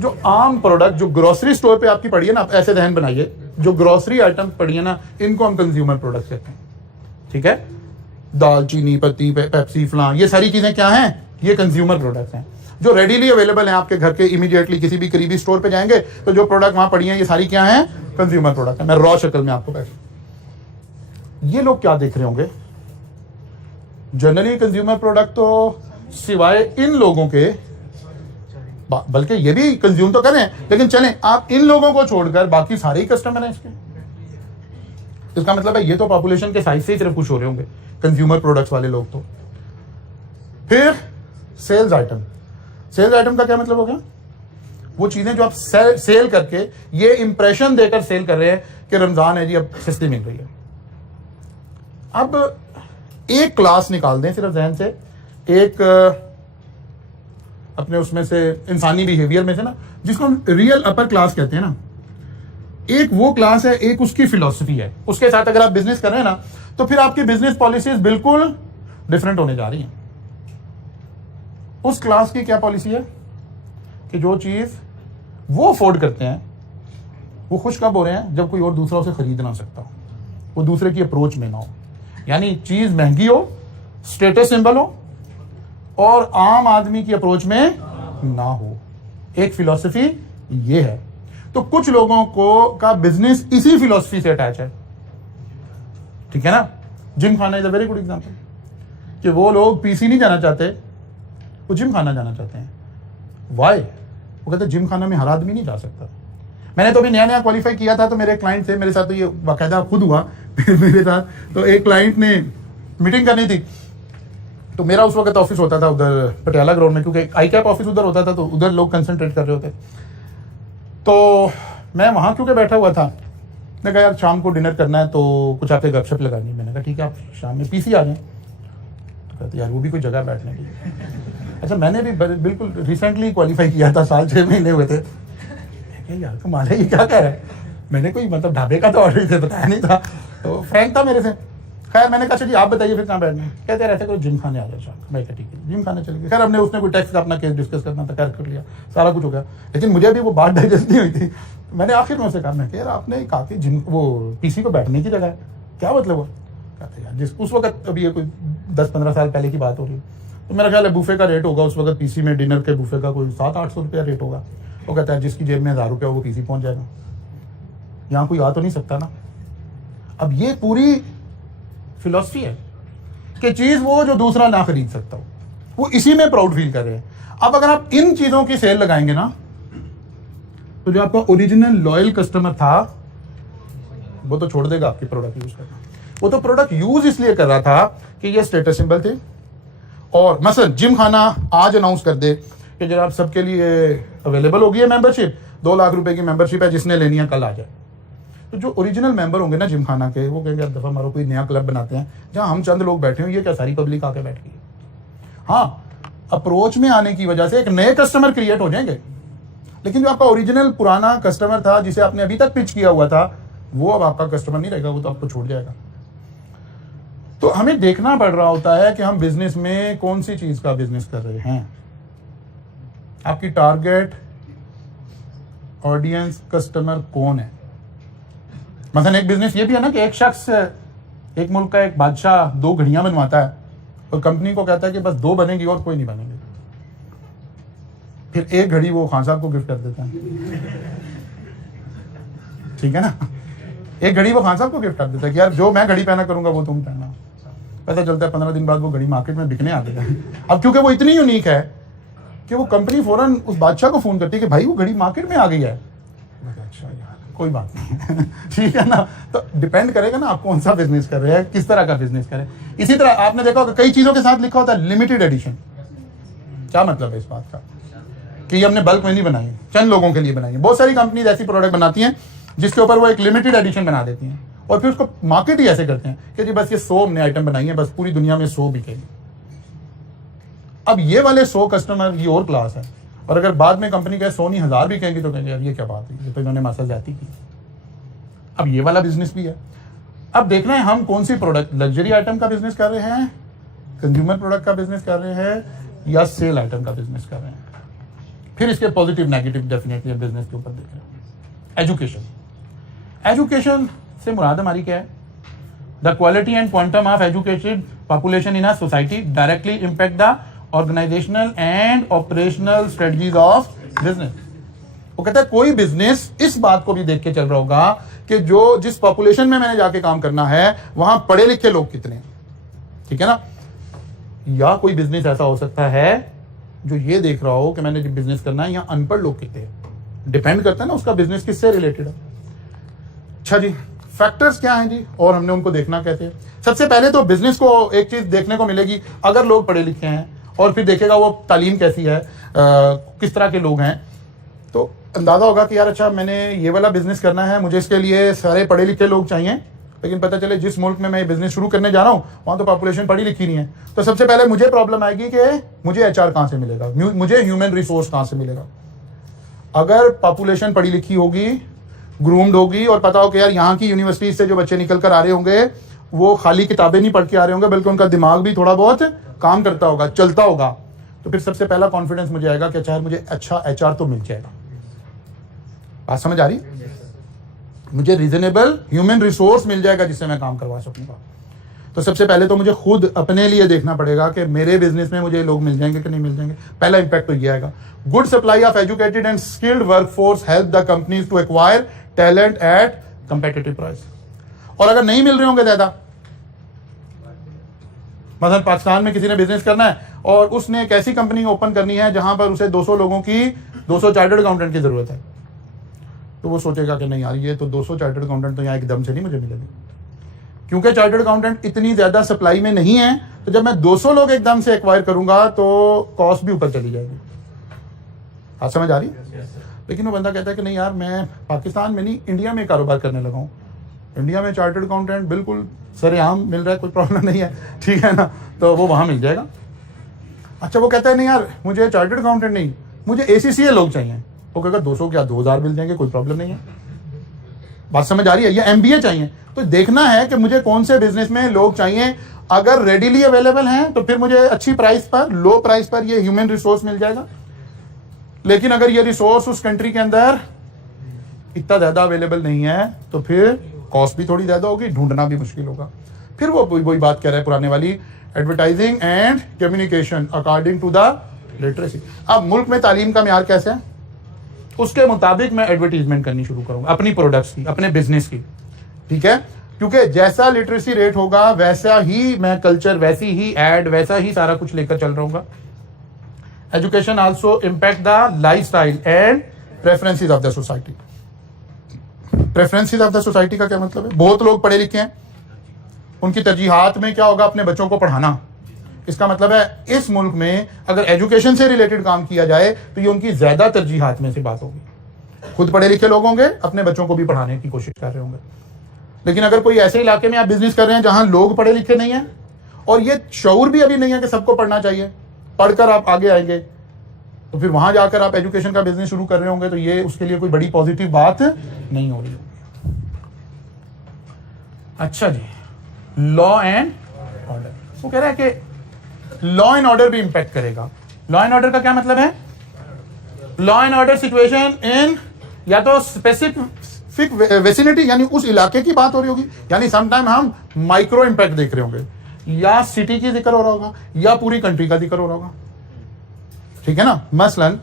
जो आम प्रोडक्ट जो ग्रोसरी स्टोर पे आपकी पड़ी है ना, ऐसे ध्यान बनाइए, जो ग्रोसरी आइटम पड़ी है ना, इनको हम कंज्यूमर प्रोडक्ट कहते हैं, ठीक है। दाल, चीनी, पत्ती, पेप्सी, फलां, ये सारी चीजें क्या हैं, ये कंज्यूमर प्रोडक्ट्स हैं जो रेडीली अवेलेबल हैं आपके घर के इमीडिएटली किसी भी करीबी स्टोर पे जाएंगे तो जो प्रोडक्ट वहां पड़ी हैं ये सारी क्या हैं, कंज्यूमर प्रोडक्ट है। मैं रॉ शक्ल में आपको बैठ, ये लोग क्या देख रहे होंगे। जनरली कंज्यूमर प्रोडक्ट तो सिवाय इन लोगों के, बल्कि ये भी कंज्यूम तो करें, लेकिन चलें आप इन लोगों को छोड़कर बाकी सारे ही कस्टमर हैं इसके। इसका मतलब है ये तो पॉपुलेशन के साइज से ही सिर्फ खुश हो रहे होंगे कंज्यूमर प्रोडक्ट्स वाले लोग तो। फिर सेल्स आइटम, सेल्स आइटम का क्या मतलब हो गया, वो चीजें जो आप सेल करके ये इंप्रेशन देकर सेल कर रहे हैं कि रमजान है जी अब सस्ती मिल रही है। अब एक क्लास निकाल दें सिर्फ जहन से, एक अपने उसमें से इंसानी बिहेवियर में से ना, जिसको हम रियल अपर क्लास कहते हैं ना, एक वो क्लास है, एक उसकी फिलॉसफी है। उसके साथ अगर आप बिजनेस कर रहे हैं ना तो फिर आपकी बिजनेस पॉलिसीज बिल्कुल डिफरेंट होने जा रही हैं। उस क्लास की क्या पॉलिसी है कि जो चीज वो अफोर्ड करते हैं वो खुश कब हो रहे हैं, जब कोई और दूसरा उसे खरीद ना सकता हो, वो दूसरे की अप्रोच में ना हो, यानी चीज महंगी हो, स्टेटस सिंबल हो और आम आदमी की अप्रोच में ना हो। एक फिलॉसफी ये है। तो कुछ लोगों को का बिजनेस इसी फिलॉसफी से अटैच है, ठीक है ना। जिम खाना is a very good example कि वो लोग पीसी नहीं जाना चाहते, वो जिम खाना जाना चाहते हैं। वाई? वो कहते हैं जिम खाना में हर आदमी नहीं जा सकता। मैंने तो अभी नया नया क्वालिफाई किया था तो मेरे क्लाइंट थे, मेरे साथ तो ये बाकायदा खुद हुआ मेरे साथ। तो एक क्लाइंट ने मीटिंग करनी थी, तो मेरा उस वक्त ऑफिस होता था उधर पटियाला ग्राउंड में, क्योंकि आई कैप ऑफिस उधर होता था तो उधर लोग कंसंट्रेट कर रहे होते। तो मैं वहाँ क्योंकि बैठा हुआ था, मैंने कहा यार शाम को डिनर करना है तो कुछ आपके गपशप लगानी। मैंने कहा ठीक है आप शाम में पीसी आ जाएं। तो कहते यार वो भी कोई जगह बैठने की। अच्छा मैंने भी बिल्कुल रिसेंटली क्वालिफाई किया था, साल 6 महीने हुए थे। यार कमाल है, ये क्या कह रहा है। मैंने कोई मतलब ढाबे का तो ऑर्डर से बताया नहीं था, तो फ्रैंक था मेरे से। खैर मैंने कहा जी आप बताइए फिर कहाँ बैठना है। कहते रहते कोई जिम खाने आ जाए शाम। मैं कहा ठीक है जिम खाने चले गए। खैर हमने उसने कोई टैक्स का अपना केस डिस्कस करना था, कर लिया, सारा कुछ हो गया। लेकिन मुझे अभी वो बात डाइजेस्ट नहीं हुई थी। मैंने आखिर में उसे कहा, मैं यार आपने कहा कि जिम वो पीसी को बैठने की जगह है, क्या मतलब वो। कहते यार जिस उस वक्त अभी ये कोई 10-15 साल पहले की बात हो रही है, तो मेरा ख्याल है बूफे का रेट होगा उस वक्त पीसी में, डिनर के बूफे का कोई 700-800 रुपया रेट होगा। वो कहता है जिसकी जेब में 1000 रुपया वो पीसी पहुंच जाएगा। यहाँ कोई आ तो नहीं सकता ना। अब ये पूरी फिलॉसफी है कि चीज वो जो दूसरा ना खरीद सकता हो, वो इसी में प्राउड फील कर रहे हैं। अब अगर आप इन चीजों की सेल लगाएंगे ना, तो जो आपका ओरिजिनल लॉयल कस्टमर था वो तो छोड़ देगा आपकी प्रोडक्ट यूज करना। वो तो प्रोडक्ट यूज इसलिए कर रहा था कि ये स्टेटस सिंबल थे। और मसलन जिम खाना आज अनाउंस कर दे कि जनाब सबके लिए अवेलेबल होगी है मेंबरशिप, 2 लाख रुपए की मेंबरशिप है, जिसने लेनी है कल आ जाए। तो जो ओरिजिनल मेंबर होंगे ना जिम खाना के, वो कहेंगे अब दफ़ा मारो कोई नया क्लब बनाते हैं जहाँ हम चंद लोग बैठे हो, ये क्या सारी पब्लिक आके बैठ गई। हाँ, अप्रोच में आने की वजह से एक नए कस्टमर क्रिएट हो जाएंगे, लेकिन जो आपका ओरिजिनल पुराना कस्टमर था जिसे आपने अभी तक पिच किया हुआ था, वो अब आपका कस्टमर नहीं रहेगा, वो तो आपको छोड़ जाएगा। तो हमें देखना पड़ रहा होता है कि हम बिजनेस में कौन सी चीज का बिजनेस कर रहे हैं। आपकी टारगेट ऑडियंस कस्टमर कौन है। मतलब एक बिजनेस ये भी है ना कि एक शख्स, एक मुल्क का एक बादशाह 2 घड़ियां बनवाता है और कंपनी को कहता है कि बस 2 बनेगी और कोई नहीं बनेगी, फिर 1 घड़ी वो खान साहब को गिफ्ट कर देता है, ठीक है ना। 1 घड़ी वो खान साहब को गिफ्ट कर देता है कि यार जो मैं घड़ी पहना करूंगा वो तुम पहना। पता चलता है 15 दिन बाद वो घड़ी मार्केट में बिकने आ गई है। अब क्योंकि वो इतनी यूनिक है कि वो कंपनी फौरन उस बादशाह को फोन करती है कि भाई वो घड़ी मार्केट में आ गई है। अच्छा यार कोई बात नहीं ठीक है ना। तो डिपेंड करेगा ना आप कौन सा बिजनेस कर रहे हैं, किस तरह का बिजनेस करें। इसी तरह आपने देखा होगा कई चीजों के साथ लिखा होता है लिमिटेड एडिशन। क्या मतलब है इस बात का कि ये हमने बल्क में नहीं बनाई, चंद लोगों के लिए बनाई है। बहुत सारी कंपनीज ऐसी प्रोडक्ट बनाती हैं जिसके ऊपर वो एक लिमिटेड एडिशन बना देती हैं और फिर उसको मार्केट ही ऐसे करते हैं कि जी बस ये 100 हमने आइटम बनाई है, बस पूरी दुनिया में 100 बिकेगी। अब ये वाले 100 कस्टमर ये और क्लास है, और अगर बाद में कंपनी कहे 100 नहीं 1000 भी कहेंगे तो कहेंगे यार ये क्या बात है, ये तो इन्होंने मासा जाती की। अब ये वाला बिजनेस भी है। अब देखना है हम कौन सी प्रोडक्ट, लग्जरी आइटम का बिजनेस कर रहे हैं, कंज्यूमर प्रोडक्ट का बिजनेस कर रहे हैं, या सेल आइटम का बिजनेस कर रहे हैं। फिर इसके पॉजिटिव नेगेटिव डेफिनेटली बिजनेस के ऊपर देख रहे हैं। एजुकेशन से मुराद हमारी क्या है? The quality and quantum of educated population in a society directly impact the organisational and operational strategies of business. वो कहता है कोई बिजनेस इस बात को भी देख के चल रहा होगा कि जो जिस पॉपुलेशन में मैंने जाके काम करना है वहां पढ़े लिखे लोग कितने हैं, ठीक है ना। या कोई बिजनेस ऐसा हो सकता है जो ये देख रहा हो कि मैंने जो बिजनेस करना है यहाँ अनपढ़ लोग कितने हैं। डिपेंड करता है ना उसका बिजनेस किससे रिलेटेड है। अच्छा जी, फैक्टर्स क्या हैं जी, और हमने उनको देखना कैसे है। सबसे पहले तो बिजनेस को एक चीज देखने को मिलेगी, अगर लोग पढ़े लिखे हैं, और फिर देखेगा वो तालीम कैसी है, किस तरह के लोग हैं, तो अंदाजा होगा कि यार अच्छा मैंने ये वाला बिजनेस करना है, मुझे इसके लिए सारे पढ़े लिखे लोग चाहिए। लेकिन पता चले जिस मुल्क में मैं बिजनेस शुरू करने जा रहा हूँ वहां तो पॉपुलेशन पढ़ी लिखी नहीं है, तो सबसे पहले मुझे प्रॉब्लम आएगी कि मुझे एचआर कहाँ से मिलेगा, मुझे ह्यूमन रिसोर्स कहाँ से मिलेगा। अगर पॉपुलेशन पढ़ी लिखी होगी, ग्रूम्ड होगी, और पता हो कि यार यहाँ की यूनिवर्सिटी से जो बच्चे निकल कर आ रहे होंगे वो खाली किताबें नहीं पढ़ के आ रहे होंगे, बल्कि उनका दिमाग भी थोड़ा बहुत काम करता होगा, चलता होगा, तो फिर सबसे पहला कॉन्फिडेंस मुझे आएगा कि अच्छा मुझे अच्छा एचआर तो मिल जाएगा। बात समझ आ रही? मुझे रीजनेबल ह्यूमन रिसोर्स मिल जाएगा जिससे मैं काम करवा सकूंगा। तो सबसे पहले तो मुझे खुद अपने लिए देखना पड़ेगा कि मेरे बिजनेस में मुझे लोग मिल जाएंगे कि नहीं मिल जाएंगे। पहला इंपैक्ट तो ये आएगा। Good supply of educated and skilled workforce help the companies to acquire talent at competitive price. और अगर नहीं मिल रहे होंगे ज्यादा, मतलब पाकिस्तान में किसी ने बिजनेस करना है और उसने एक ऐसी कंपनी ओपन करनी है जहां पर उसे 200 लोगों की 200 चार्टर्ड अकाउंटेंट की जरूरत है, तो वो सोचेगा कि नहीं यार ये तो 200 चार्टर्ड अकाउंटेंट तो यहाँ एकदम से नहीं मुझे मिलेगी, क्योंकि चार्टर्ड अकाउंटेंट इतनी ज्यादा सप्लाई में नहीं है। तो जब मैं 200 लोग एकदम से एक्वायर करूंगा तो कॉस्ट भी ऊपर चली जाएगी। आप समझ आ रही? लेकिन वो बंदा कहता है कि नहीं यार मैं पाकिस्तान में नहीं इंडिया में कारोबार करने लगा हूँ, इंडिया में चार्टर्ड अकाउंटेंट बिल्कुल सरेआम मिल रहा है, कोई प्रॉब्लम नहीं है, ठीक है ना, तो वो वहां मिल जाएगा। अच्छा वो कहता है नहीं यार मुझे चार्टर्ड अकाउंटेंट नहीं, मुझे ACCA लोग चाहिए, वो कहेगा 200 क्या 2000 मिल जाएंगे, कोई प्रॉब्लम नहीं है। बात समझ आ रही है? या MBA चाहिए, तो देखना है कि मुझे कौन से बिजनेस में लोग चाहिए। अगर रेडिली अवेलेबल हैं तो फिर मुझे अच्छी प्राइस पर, लो प्राइस पर ये ह्यूमन रिसोर्स मिल जाएगा। लेकिन अगर ये रिसोर्स उस कंट्री के अंदर इतना ज्यादा अवेलेबल नहीं है तो फिर कॉस्ट भी थोड़ी ज्यादा होगी, ढूंढना भी मुश्किल होगा। फिर वो वही बात कह रहा है पुराने वाली, advertising and communication according to the literacy. अब मुल्क में तालीम का म्यार कैसे है, उसके मुताबिक मैं एडवर्टीजमेंट करनी शुरू करूंगा अपनी प्रोडक्ट्स की, अपने बिजनेस की, ठीक है। क्योंकि जैसा लिटरेसी रेट होगा वैसा ही मैं कल्चर, वैसी ही एड, वैसा ही सारा कुछ लेकर चल रहा हूँ। Education also impact the lifestyle and preferences of the society. Preferences of the society का क्या मतलब है? बहुत लोग पढ़े लिखे हैं, उनकी तरजीहात में क्या होगा, अपने बच्चों को पढ़ाना, इसका मतलब है इस मुल्क में अगर एजुकेशन से रिलेटेड काम किया जाए तो ये उनकी ज्यादा तरजीहात में से बात होगी। खुद पढ़े लिखे लोग होंगे, अपने बच्चों को भी पढ़ाने की कोशिश कर रहे होंगे। लेकिन अगर कोई ऐसे इलाके में आप बिजनेस कर रहे हैं जहां लोग पढ़े लिखे नहीं है और ये शऊर भी अभी नहीं है कि सबको पढ़ना चाहिए, पढ़कर आप आगे आएंगे, तो फिर वहां जाकर आप एजुकेशन का बिजनेस शुरू कर रहे होंगे तो ये उसके लिए कोई बड़ी पॉजिटिव बात नहीं हो रही। अच्छा जी, लॉ एंड ऑर्डर, वो कह रहा है कि लॉ एंड ऑर्डर भी इंपैक्ट करेगा। लॉ एंड ऑर्डर का क्या मतलब है? Law and order situation in या तो स्पेसिफिक वेसिनिटी यानी उस इलाके की बात हो रही होगी, यानी समटाइम हम माइक्रो इंपैक्ट देख रहे होंगे, या सिटी की जिक्र हो रहा होगा, या पूरी कंट्री का जिक्र हो रहा होगा। ठीक है ना? मसलन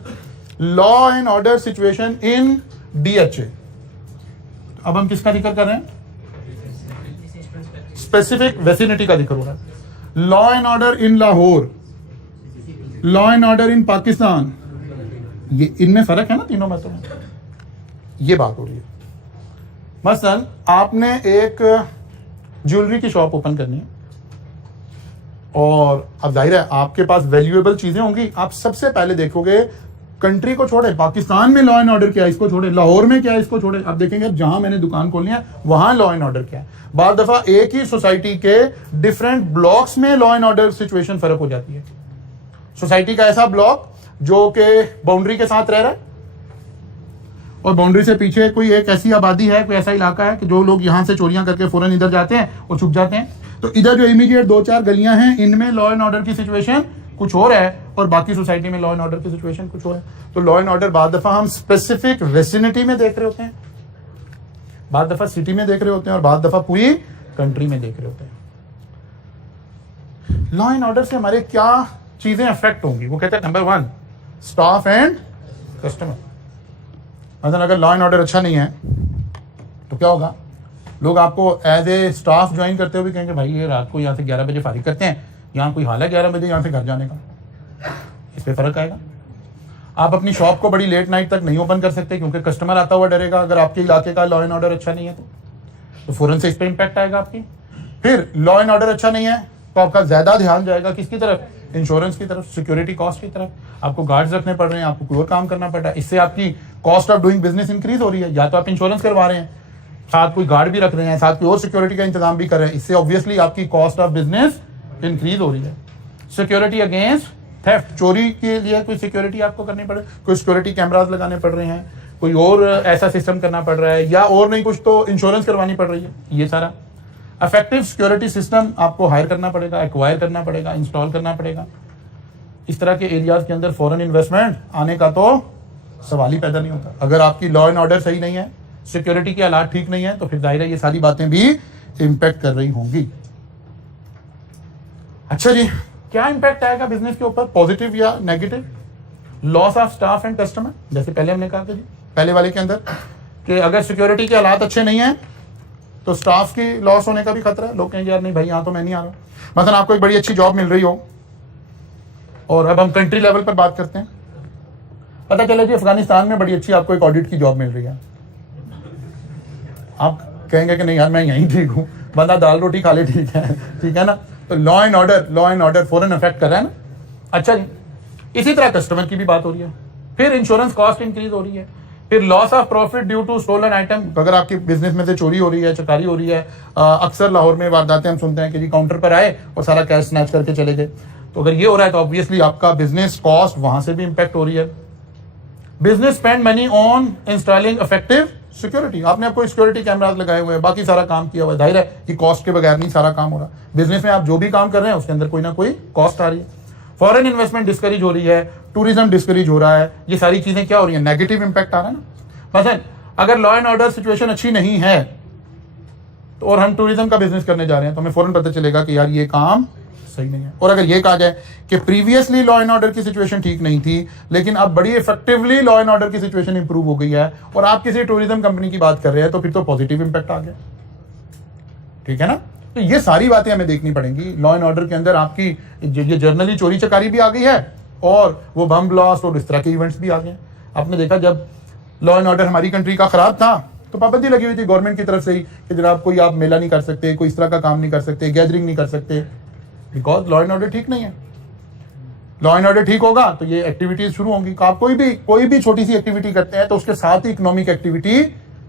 law and order situation in DHA, अब हम किसका जिक्र कर रहे हैं? स्पेसिफिक वेसिनिटी का जिक्र हो रहा है। Law and order in Lahore, law and order in Pakistan, ये इनमें फर्क है ना तीनों बातों में, ये बात हो रही है। मसलन आपने एक ज्वेलरी की शॉप ओपन करनी है और अब जाहिर है आपके पास वैल्यूएबल चीजें होंगी, आप सबसे पहले देखोगे कंट्री को छोड़े, पाकिस्तान में लॉ एंड ऑर्डर क्या है इसको छोड़े, लाहौर में क्या है इसको छोड़े, आप देखेंगे जहां मैंने दुकान खोलनी है वहां लॉ एंड ऑर्डर क्या है। बाद दफा एक ही सोसाइटी के डिफरेंट ब्लॉक्स में लॉ एंड ऑर्डर सिचुएशन फर्क हो जाती है। सोसाइटी का ऐसा ब्लॉक जो कि बाउंड्री के साथ रह रहा है और बाउंड्री से पीछे कोई एक ऐसी आबादी है, कोई ऐसा इलाका है कि जो लोग यहां से चोरियां करके फौरन इधर जाते हैं और छुप जाते हैं, तो इधर जो इमीडिएट 2-4 गलियां हैं इनमें लॉ एंड ऑर्डर की सिचुएशन कुछ और है और बाकी सोसाइटी में लॉ एंड ऑर्डर की सिचुएशन कुछ और है। तो लॉ एंड ऑर्डर बाद दफा हम स्पेसिफिक वेसिनिटी में देख रहे होते हैं, बाद दफा सिटी में देख रहे होते हैं और बाद दफा पूरी कंट्री में देख रहे होते हैं। लॉ एंड ऑर्डर से हमारे क्या चीजें अफेक्ट होंगी? वो कहते हैं नंबर 1 स्टाफ एंड कस्टमर। मतलब अगर लॉ एंड ऑर्डर अच्छा नहीं है तो क्या होगा? लोग आपको एज ए स्टाफ ज्वाइन करते हुए भी कहेंगे भाई ये रात को यहाँ से 11 बजे फारिग करते हैं, यहाँ कोई हाल है 11 बजे यहाँ से घर जाने का, इस पे फर्क आएगा। आप अपनी शॉप को बड़ी लेट नाइट तक नहीं ओपन कर सकते क्योंकि कस्टमर आता हुआ डरेगा अगर आपके इलाके का लॉ एंड ऑर्डर अच्छा नहीं है तो फौरन से इस पे इम्पैक्ट आएगा आपकी। फिर लॉ एंड ऑर्डर अच्छा नहीं है तो आपका ज्यादा ध्यान जाएगा किसकी तरफ? इंश्योरेंस की तरफ, सिक्योरिटी कॉस्ट की तरफ। आपको गार्ड्स रखने पड़ रहे हैं, आपको कोई और काम करना पड़ रहा है, इससे आपकी cost of doing business increase हो रही है। या तो आप इंश्योरेंस करवा रहे हैं, साथ कोई गार्ड भी रख रहे हैं, साथ कोई और सिक्योरिटी का इंतजाम भी कर रहे हैं, इससे ऑब्वियसली आपकी कॉस्ट ऑफ बिजनेस इंक्रीज हो रही है। सिक्योरिटी अगेंस्ट थेफ्ट, चोरी के लिए कोई सिक्योरिटी आपको करनी पड़े, कोई सिक्योरिटी कैमराज लगाने पड़ रहे हैं, कोई और ऐसा सिस्टम करना पड़ रहा है, या और नहीं कुछ तो इंश्योरेंस करवानी पड़ रही है। ये सारा इफेक्टिव सिक्योरिटी सिस्टम आपको हायर करना पड़ेगा, एक्वायर करना पड़ेगा, इंस्टॉल करना पड़ेगा। इस तरह के एरियाज के अंदर फॉरेन इन्वेस्टमेंट आने का तो सवाल ही पैदा नहीं होता। अगर आपकी लॉ एंड ऑर्डर सही नहीं है, सिक्योरिटी के हालात ठीक नहीं है, तो फिर जाहिर है ये सारी बातें भी इंपैक्ट कर रही होंगी। अच्छा जी, क्या इंपैक्ट आएगा बिजनेस के ऊपर, पॉजिटिव या negative? Loss of staff and customer, जैसे पहले हमने कहा था जी पहले वाले के अंदर कि अगर सिक्योरिटी के हालात अच्छे नहीं है तो स्टाफ की लॉस होने का भी खतरा है। लोग कहेंगे यार नहीं भाई यहाँ तो मैं नहीं आ रहा। मतलब आपको एक बड़ी अच्छी जॉब मिल रही हो और अब हम कंट्री लेवल पर बात करते हैं, पता चला जी अफगानिस्तान में बड़ी अच्छी आपको एक ऑडिट की जॉब मिल रही है। आप कहेंगे कि नहीं यार मैं यहीं ठीक हूँ, बंदा दाल रोटी खा ले ठीक है ना। तो लॉ एंड ऑर्डर फौरन अफेक्ट कर रहा है ना। अच्छा जी, इसी तरह कस्टमर की भी बात हो रही है। फिर इंश्योरेंस कॉस्ट इंक्रीज हो रही है। फिर loss of profit due to stolen item, अगर आपकी बिजनेस में से चोरी हो रही है, चकारी हो रही है, अक्सर लाहौर में वारदातें हम सुनते हैं कि जी काउंटर पर आए और सारा कैश स्नैच करके चले गए। तो अगर ये हो रहा है तो ऑब्वियसली आपका बिजनेस कॉस्ट वहां से भी इंपैक्ट हो रही है। Business spend money on installing effective security, आपने आपको सिक्योरिटी कैमराज लगाए हुए हैं, बाकी सारा काम किया हुआ है, जाहिर है कि कॉस्ट के बगैर नहीं सारा काम हो रहा। बिजनेस में आप जो भी काम कर रहे हैं उसके अंदर कोई ना कोई कॉस्ट आ रही है। फॉरेन इन्वेस्टमेंट डिस्करेज हो रही है, टूरिज्म डिस्करेज हो रहा है, ये सारी चीजें क्या हो रही है? नेगेटिव इंपैक्ट आ रहा है ना। मसलन अगर लॉ एंड ऑर्डर सिचुएशन अच्छी नहीं है तो और हम टूरिज्म का बिजनेस करने जा रहे हैं तो हमें फौरन पता चलेगा कि यार ये काम सही नहीं है। और अगर ये कहा जाए कि प्रीवियसली लॉ एंड ऑर्डर की सिचुएशन ठीक नहीं थी लेकिन अब बड़ी इफेक्टिवली लॉ एंड ऑर्डर की सिचुएशन इंप्रूव हो गई है और आप किसी टूरिज्म कंपनी की बात कर रहे हैं तो फिर तो पॉजिटिव इंपैक्ट आ गया। ठीक है ना। तो ये सारी बातें हमें देखनी पड़ेंगी। लॉ एंड ऑर्डर के अंदर आपकी ये जर्नली चोरी चकारी भी आ गई है और वो बम ब्लास्ट और इस तरह के इवेंट्स भी आ गए। आपने देखा जब लॉ एंड ऑर्डर हमारी कंट्री का खराब था तो पाबंदी लगी हुई थी गवर्नमेंट की तरफ से ही कि जनाब कोई आप मेला नहीं कर सकते, कोई इस तरह का काम नहीं कर सकते, गैदरिंग नहीं कर सकते। बिकॉज लॉ एंड ऑर्डर ठीक नहीं है। लॉ एंड ऑर्डर ठीक होगा तो ये एक्टिविटीज शुरू होंगी। आप कोई भी छोटी सी एक्टिविटी करते हैं तो उसके साथ ही इकोनॉमिक एक्टिविटी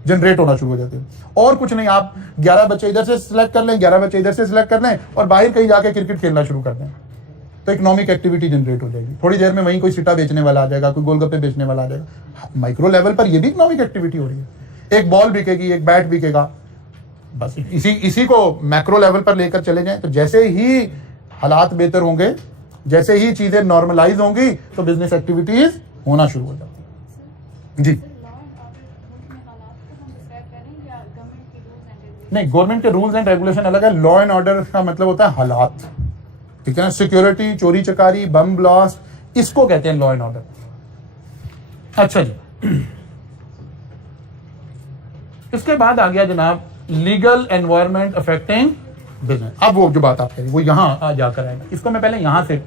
जनरेट होना शुरू हो जाती है। और कुछ नहीं, आप 11 बच्चे इधर से सिलेक्ट कर लें, 11 बच्चे इधर से सिलेक्ट कर लें और बाहर कहीं जाके क्रिकेट खेलना शुरू कर दें तो इकोनॉमिक एक्टिविटी जनरेट हो जाएगी। थोड़ी देर में वहीं कोई सिटा बेचने वाला आ जाएगा, कोई गोलगप्पे बेचने वाला आ जाएगा। माइक्रो लेवल पर ये भी इकोनॉमिक एक्टिविटी हो रही है। एक बॉल बिकेगी, एक बैट बिकेगा। बस इसी को मैक्रो लेवल पर लेकर चले जाएं तो जैसे ही हालात बेहतर होंगे, जैसे ही चीजें नॉर्मलाइज होंगी तो बिजनेस एक्टिविटीज होना शुरू हो जाती है। जी नहीं, गवर्नमेंट के रूल्स एंड रेगुलेशन अलग है। लॉ एंड ऑर्डर का मतलब होता है हालात, ठीक है ना। सिक्योरिटी, चोरी चकारी, बम ब्लास्ट, इसको कहते हैं लॉ एंड ऑर्डर। अच्छा जी, इसके बाद आ गया जनाब लीगल एनवायरनमेंट अफेक्टिंग बिजनेस। अब वो जो बात आप कह रहे हैं वो यहां जाकर आएगा। इसको मैं पहले यहां से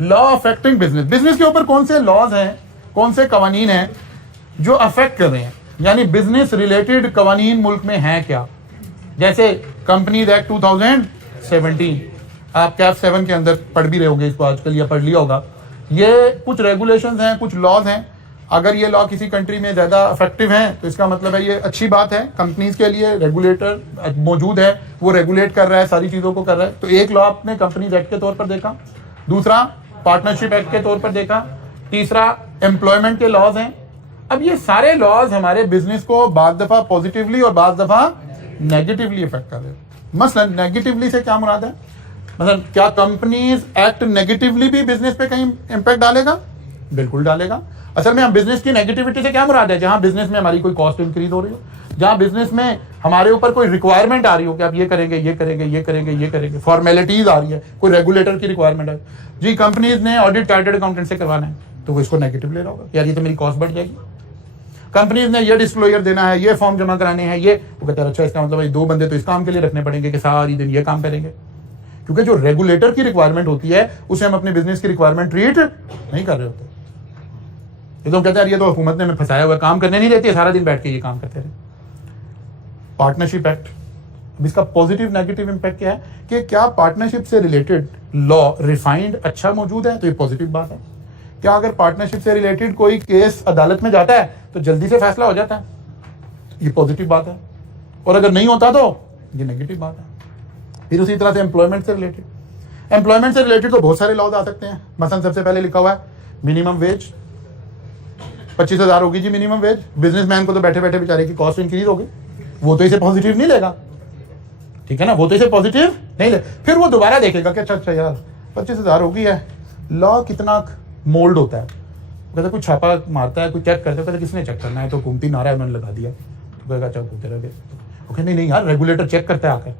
लॉ अफेक्टिंग बिजनेस, बिजनेस के ऊपर कौन से लॉज हैं, कौन से कवानीन हैं जो अफेक्ट कर रहे हैं, यानी बिजनेस रिलेटेड कवानीन मुल्क में हैं क्या। जैसे कंपनीज एक्ट 2017, आप कैप 7 के अंदर पढ़ भी रहे होंगे इसको आजकल या पढ़ लिया होगा। ये कुछ रेगुलेशंस हैं, कुछ लॉज हैं। अगर ये लॉ किसी कंट्री में ज़्यादा इफेक्टिव हैं तो इसका मतलब है ये अच्छी बात है कंपनीज के लिए। रेगुलेटर मौजूद है, वो रेगुलेट कर रहा है, सारी चीज़ों को कर रहा है। तो एक लॉ आपने कंपनीज एक्ट के तौर पर देखा, दूसरा पार्टनरशिप एक्ट के तौर पर देखा, तीसरा एम्प्लॉयमेंट के लॉज हैं। अब ये सारे लॉज हमारे बिजनेस को बाद दफ़ा पॉजिटिवली और बाद दफ़ा नेगेटिवली इफेक्ट कर रहे हैं। मसलन नेगेटिवली से क्या मुराद है, मतलब क्या कंपनीज एक्ट नेगेटिवली भी बिजनेस पे कहीं इंपैक्ट डालेगा? बिल्कुल डालेगा। असल में हम बिजनेस की नेगेटिविटी से क्या मुराद है, जहां बिजनेस में हमारी कोई कॉस्ट इंक्रीज हो रही हो, जहां बिजनेस में हमारे ऊपर कोई रिक्वायरमेंट आ रही हो कि आप ये करेंगे, ये करेंगे, ये करेंगे, ये करेंगे, फॉर्मेलिटीज आ रही है, कोई रेगुलेटर की रिक्वायरमेंट है। जी कंपनीज ने ऑडिट चार्टर्ड अकाउंटेंट से करवाना है तो वो इसको नेगेटिव ले रहा होगा, यार ये तो मेरी कॉस्ट बढ़ जाएगी। कंपनीज ने ये डिस्क्लोजर देना है, ये फॉर्म जमा कराने हैं, ये वो कहता है अच्छा इसका मतलब भाई 2 बंदे तो इस काम के लिए रखने पड़ेंगे कि सारी दिन ये काम करेंगे। क्योंकि जो रेगुलेटर की रिक्वायरमेंट होती है उसे हम अपने बिजनेस की रिक्वायरमेंट ट्रीट नहीं कर रहे होते। ये तो कहते हैं ये तो हुकूमत ने हमें फंसाया हुआ, काम करने नहीं देती है, सारा दिन बैठ के ये काम करते रहे। पार्टनरशिप एक्ट, इसका पॉजिटिव नेगेटिव इंपैक्ट क्या है कि क्या पार्टनरशिप से रिलेटेड लॉ रिफाइंड अच्छा मौजूद है तो ये पॉजिटिव बात है। क्या अगर पार्टनरशिप से रिलेटेड कोई केस अदालत में जाता है तो जल्दी से फैसला हो जाता है, ये पॉजिटिव बात है। और अगर नहीं होता तो ये नेगेटिव बात है। फिर उसी तरह से एम्प्लॉयमेंट से रिलेटेड तो बहुत सारे लॉज आ सकते हैं। मसलन सबसे पहले लिखा हुआ है मिनिमम वेज 25,000 होगी जी मिनिमम वेज। बिजनेसमैन को तो बैठे बैठे बेचारे की कॉस्ट इंक्रीज होगी, वो तो इसे पॉजिटिव नहीं लेगा, ठीक है ना, वो तो इसे पॉजिटिव नहीं ले। फिर वो दोबारा देखेगा कि अच्छा यार 25,000 होगी है, लॉ कितना मोल्ड होता है। कहता कोई छापा मारता है, कोई चेक करता है, कहता किसने चेक करना है, तो हुकूमती नारा उन्होंने लगा दिया, तो कहेगा अच्छा होते रह गए। ओके नहीं यार रेगुलेटर चेक करता है आकर,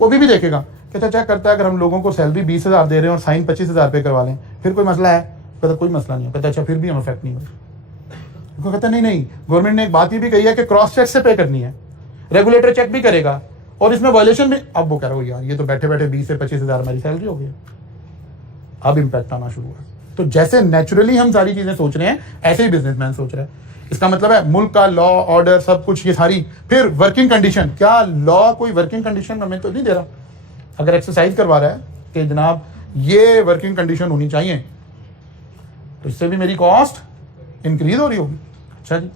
वो भी देखेगा कि अच्छा चेक करता है अगर हम लोगों को सैलरी 20,000 दे रहे हैं और साइन 25,000 पे करवा लें फिर कोई मसला है, कहता कोई मसला नहीं है, कहता अच्छा फिर भी हम इफेक्ट नहीं होगा। कहता नहीं गवर्नमेंट ने एक बात ये भी कही है कि क्रॉस चेक से पे करनी है, रेगुलेटर चेक भी करेगा और इसमें वायलेशन भी। अब वो कह रहा हो यार ये तो बैठे बैठे 20 से 25,000 हमारी सैलरी हो गई, अब इंपैक्ट आना शुरू हुआ। तो जैसे नेचुरली हम सारी चीजें सोच रहे हैं ऐसे ही बिजनेसमैन सोच रहे हैं। इसका मतलब है मुल्क का लॉ ऑर्डर सब कुछ ये सारी। फिर वर्किंग कंडीशन, क्या लॉ कोई वर्किंग कंडीशन हमें तो नहीं दे रहा, अगर एक्सरसाइज करवा रहा है कि जनाब ये वर्किंग कंडीशन होनी चाहिए तो इससे भी मेरी कॉस्ट इंक्रीज हो रही होगी। अच्छा जी,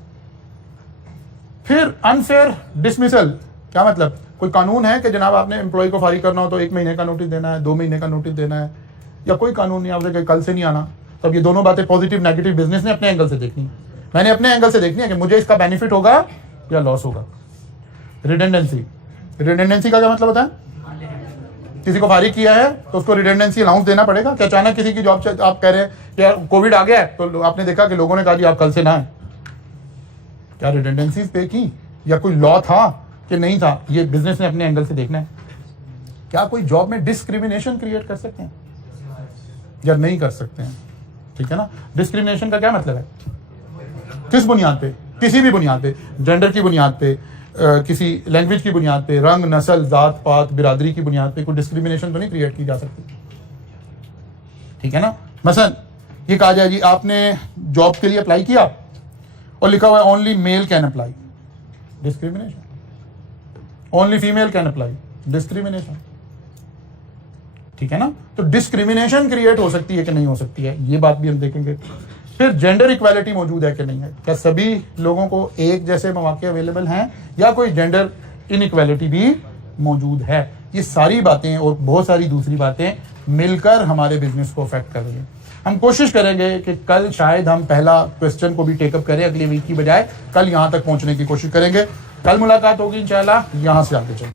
फिर अनफेयर डिसमिसल, क्या मतलब, कोई कानून है कि जनाब आपने एम्प्लॉय को फारिग करना हो तो 1 महीने का नोटिस देना है, 2 महीने का नोटिस देना है, या कोई कानून नहीं, आपसे कल से नहीं आना। तब ये दोनों बातें पॉजिटिव नेगेटिव बिजनेस ने अपने एंगल से देखनी है, मैंने अपने एंगल से देखनी है कि मुझे इसका बेनिफिट होगा या लॉस होगा। रिडेंडेंसी का क्या मतलब होता है, किसी को फारिग किया है तो उसको रिडेंडेंसी अलाउंस देना पड़ेगा। कि अचानक किसी की जॉब आप कह रहे हैं यार कोविड आ गया है तो आपने देखा कि लोगों ने कहा जी आप कल से ना आए, क्या रिडेंडेंसीज पे की या कोई लॉ था कि नहीं था, ये बिजनेस ने अपने एंगल से देखना है। क्या कोई जॉब में डिस्क्रिमिनेशन क्रिएट कर सकते हैं या नहीं कर सकते हैं, ठीक है ना। डिस्क्रिमिनेशन का क्या मतलब है, किस बुनियाद पे, किसी भी बुनियाद पे, जेंडर की बुनियाद पे, किसी लैंग्वेज की बुनियाद पे, रंग नस्ल जात पात बिरादरी की बुनियाद पे कोई डिस्क्रिमिनेशन तो नहीं क्रिएट की जा सकती, ठीक है ना। मसलन ये कहा जाए जी आपने जॉब के लिए अप्लाई किया और लिखा हुआ है only mail can apply, discrimination. Only female can apply, discrimination, ठीक है ना। तो डिस्क्रिमिनेशन क्रिएट हो सकती है कि नहीं हो सकती है, ये बात भी हम देखेंगे। फिर जेंडर इक्वालिटी मौजूद है कि नहीं है, क्या सभी लोगों को एक जैसे मौके अवेलेबल हैं या कोई जेंडर इनइक्वालिटी भी मौजूद है। ये सारी बातें और बहुत सारी दूसरी बातें मिलकर हमारे बिजनेस को अफेक्ट कर रही हैं। हम कोशिश करेंगे कि कल शायद हम पहला क्वेश्चन को भी टेकअप करें, अगले वीक की बजाय कल यहाँ तक पहुँचने की कोशिश करेंगे। कल मुलाकात होगी इंशाल्लाह, यहाँ से आगे चलें।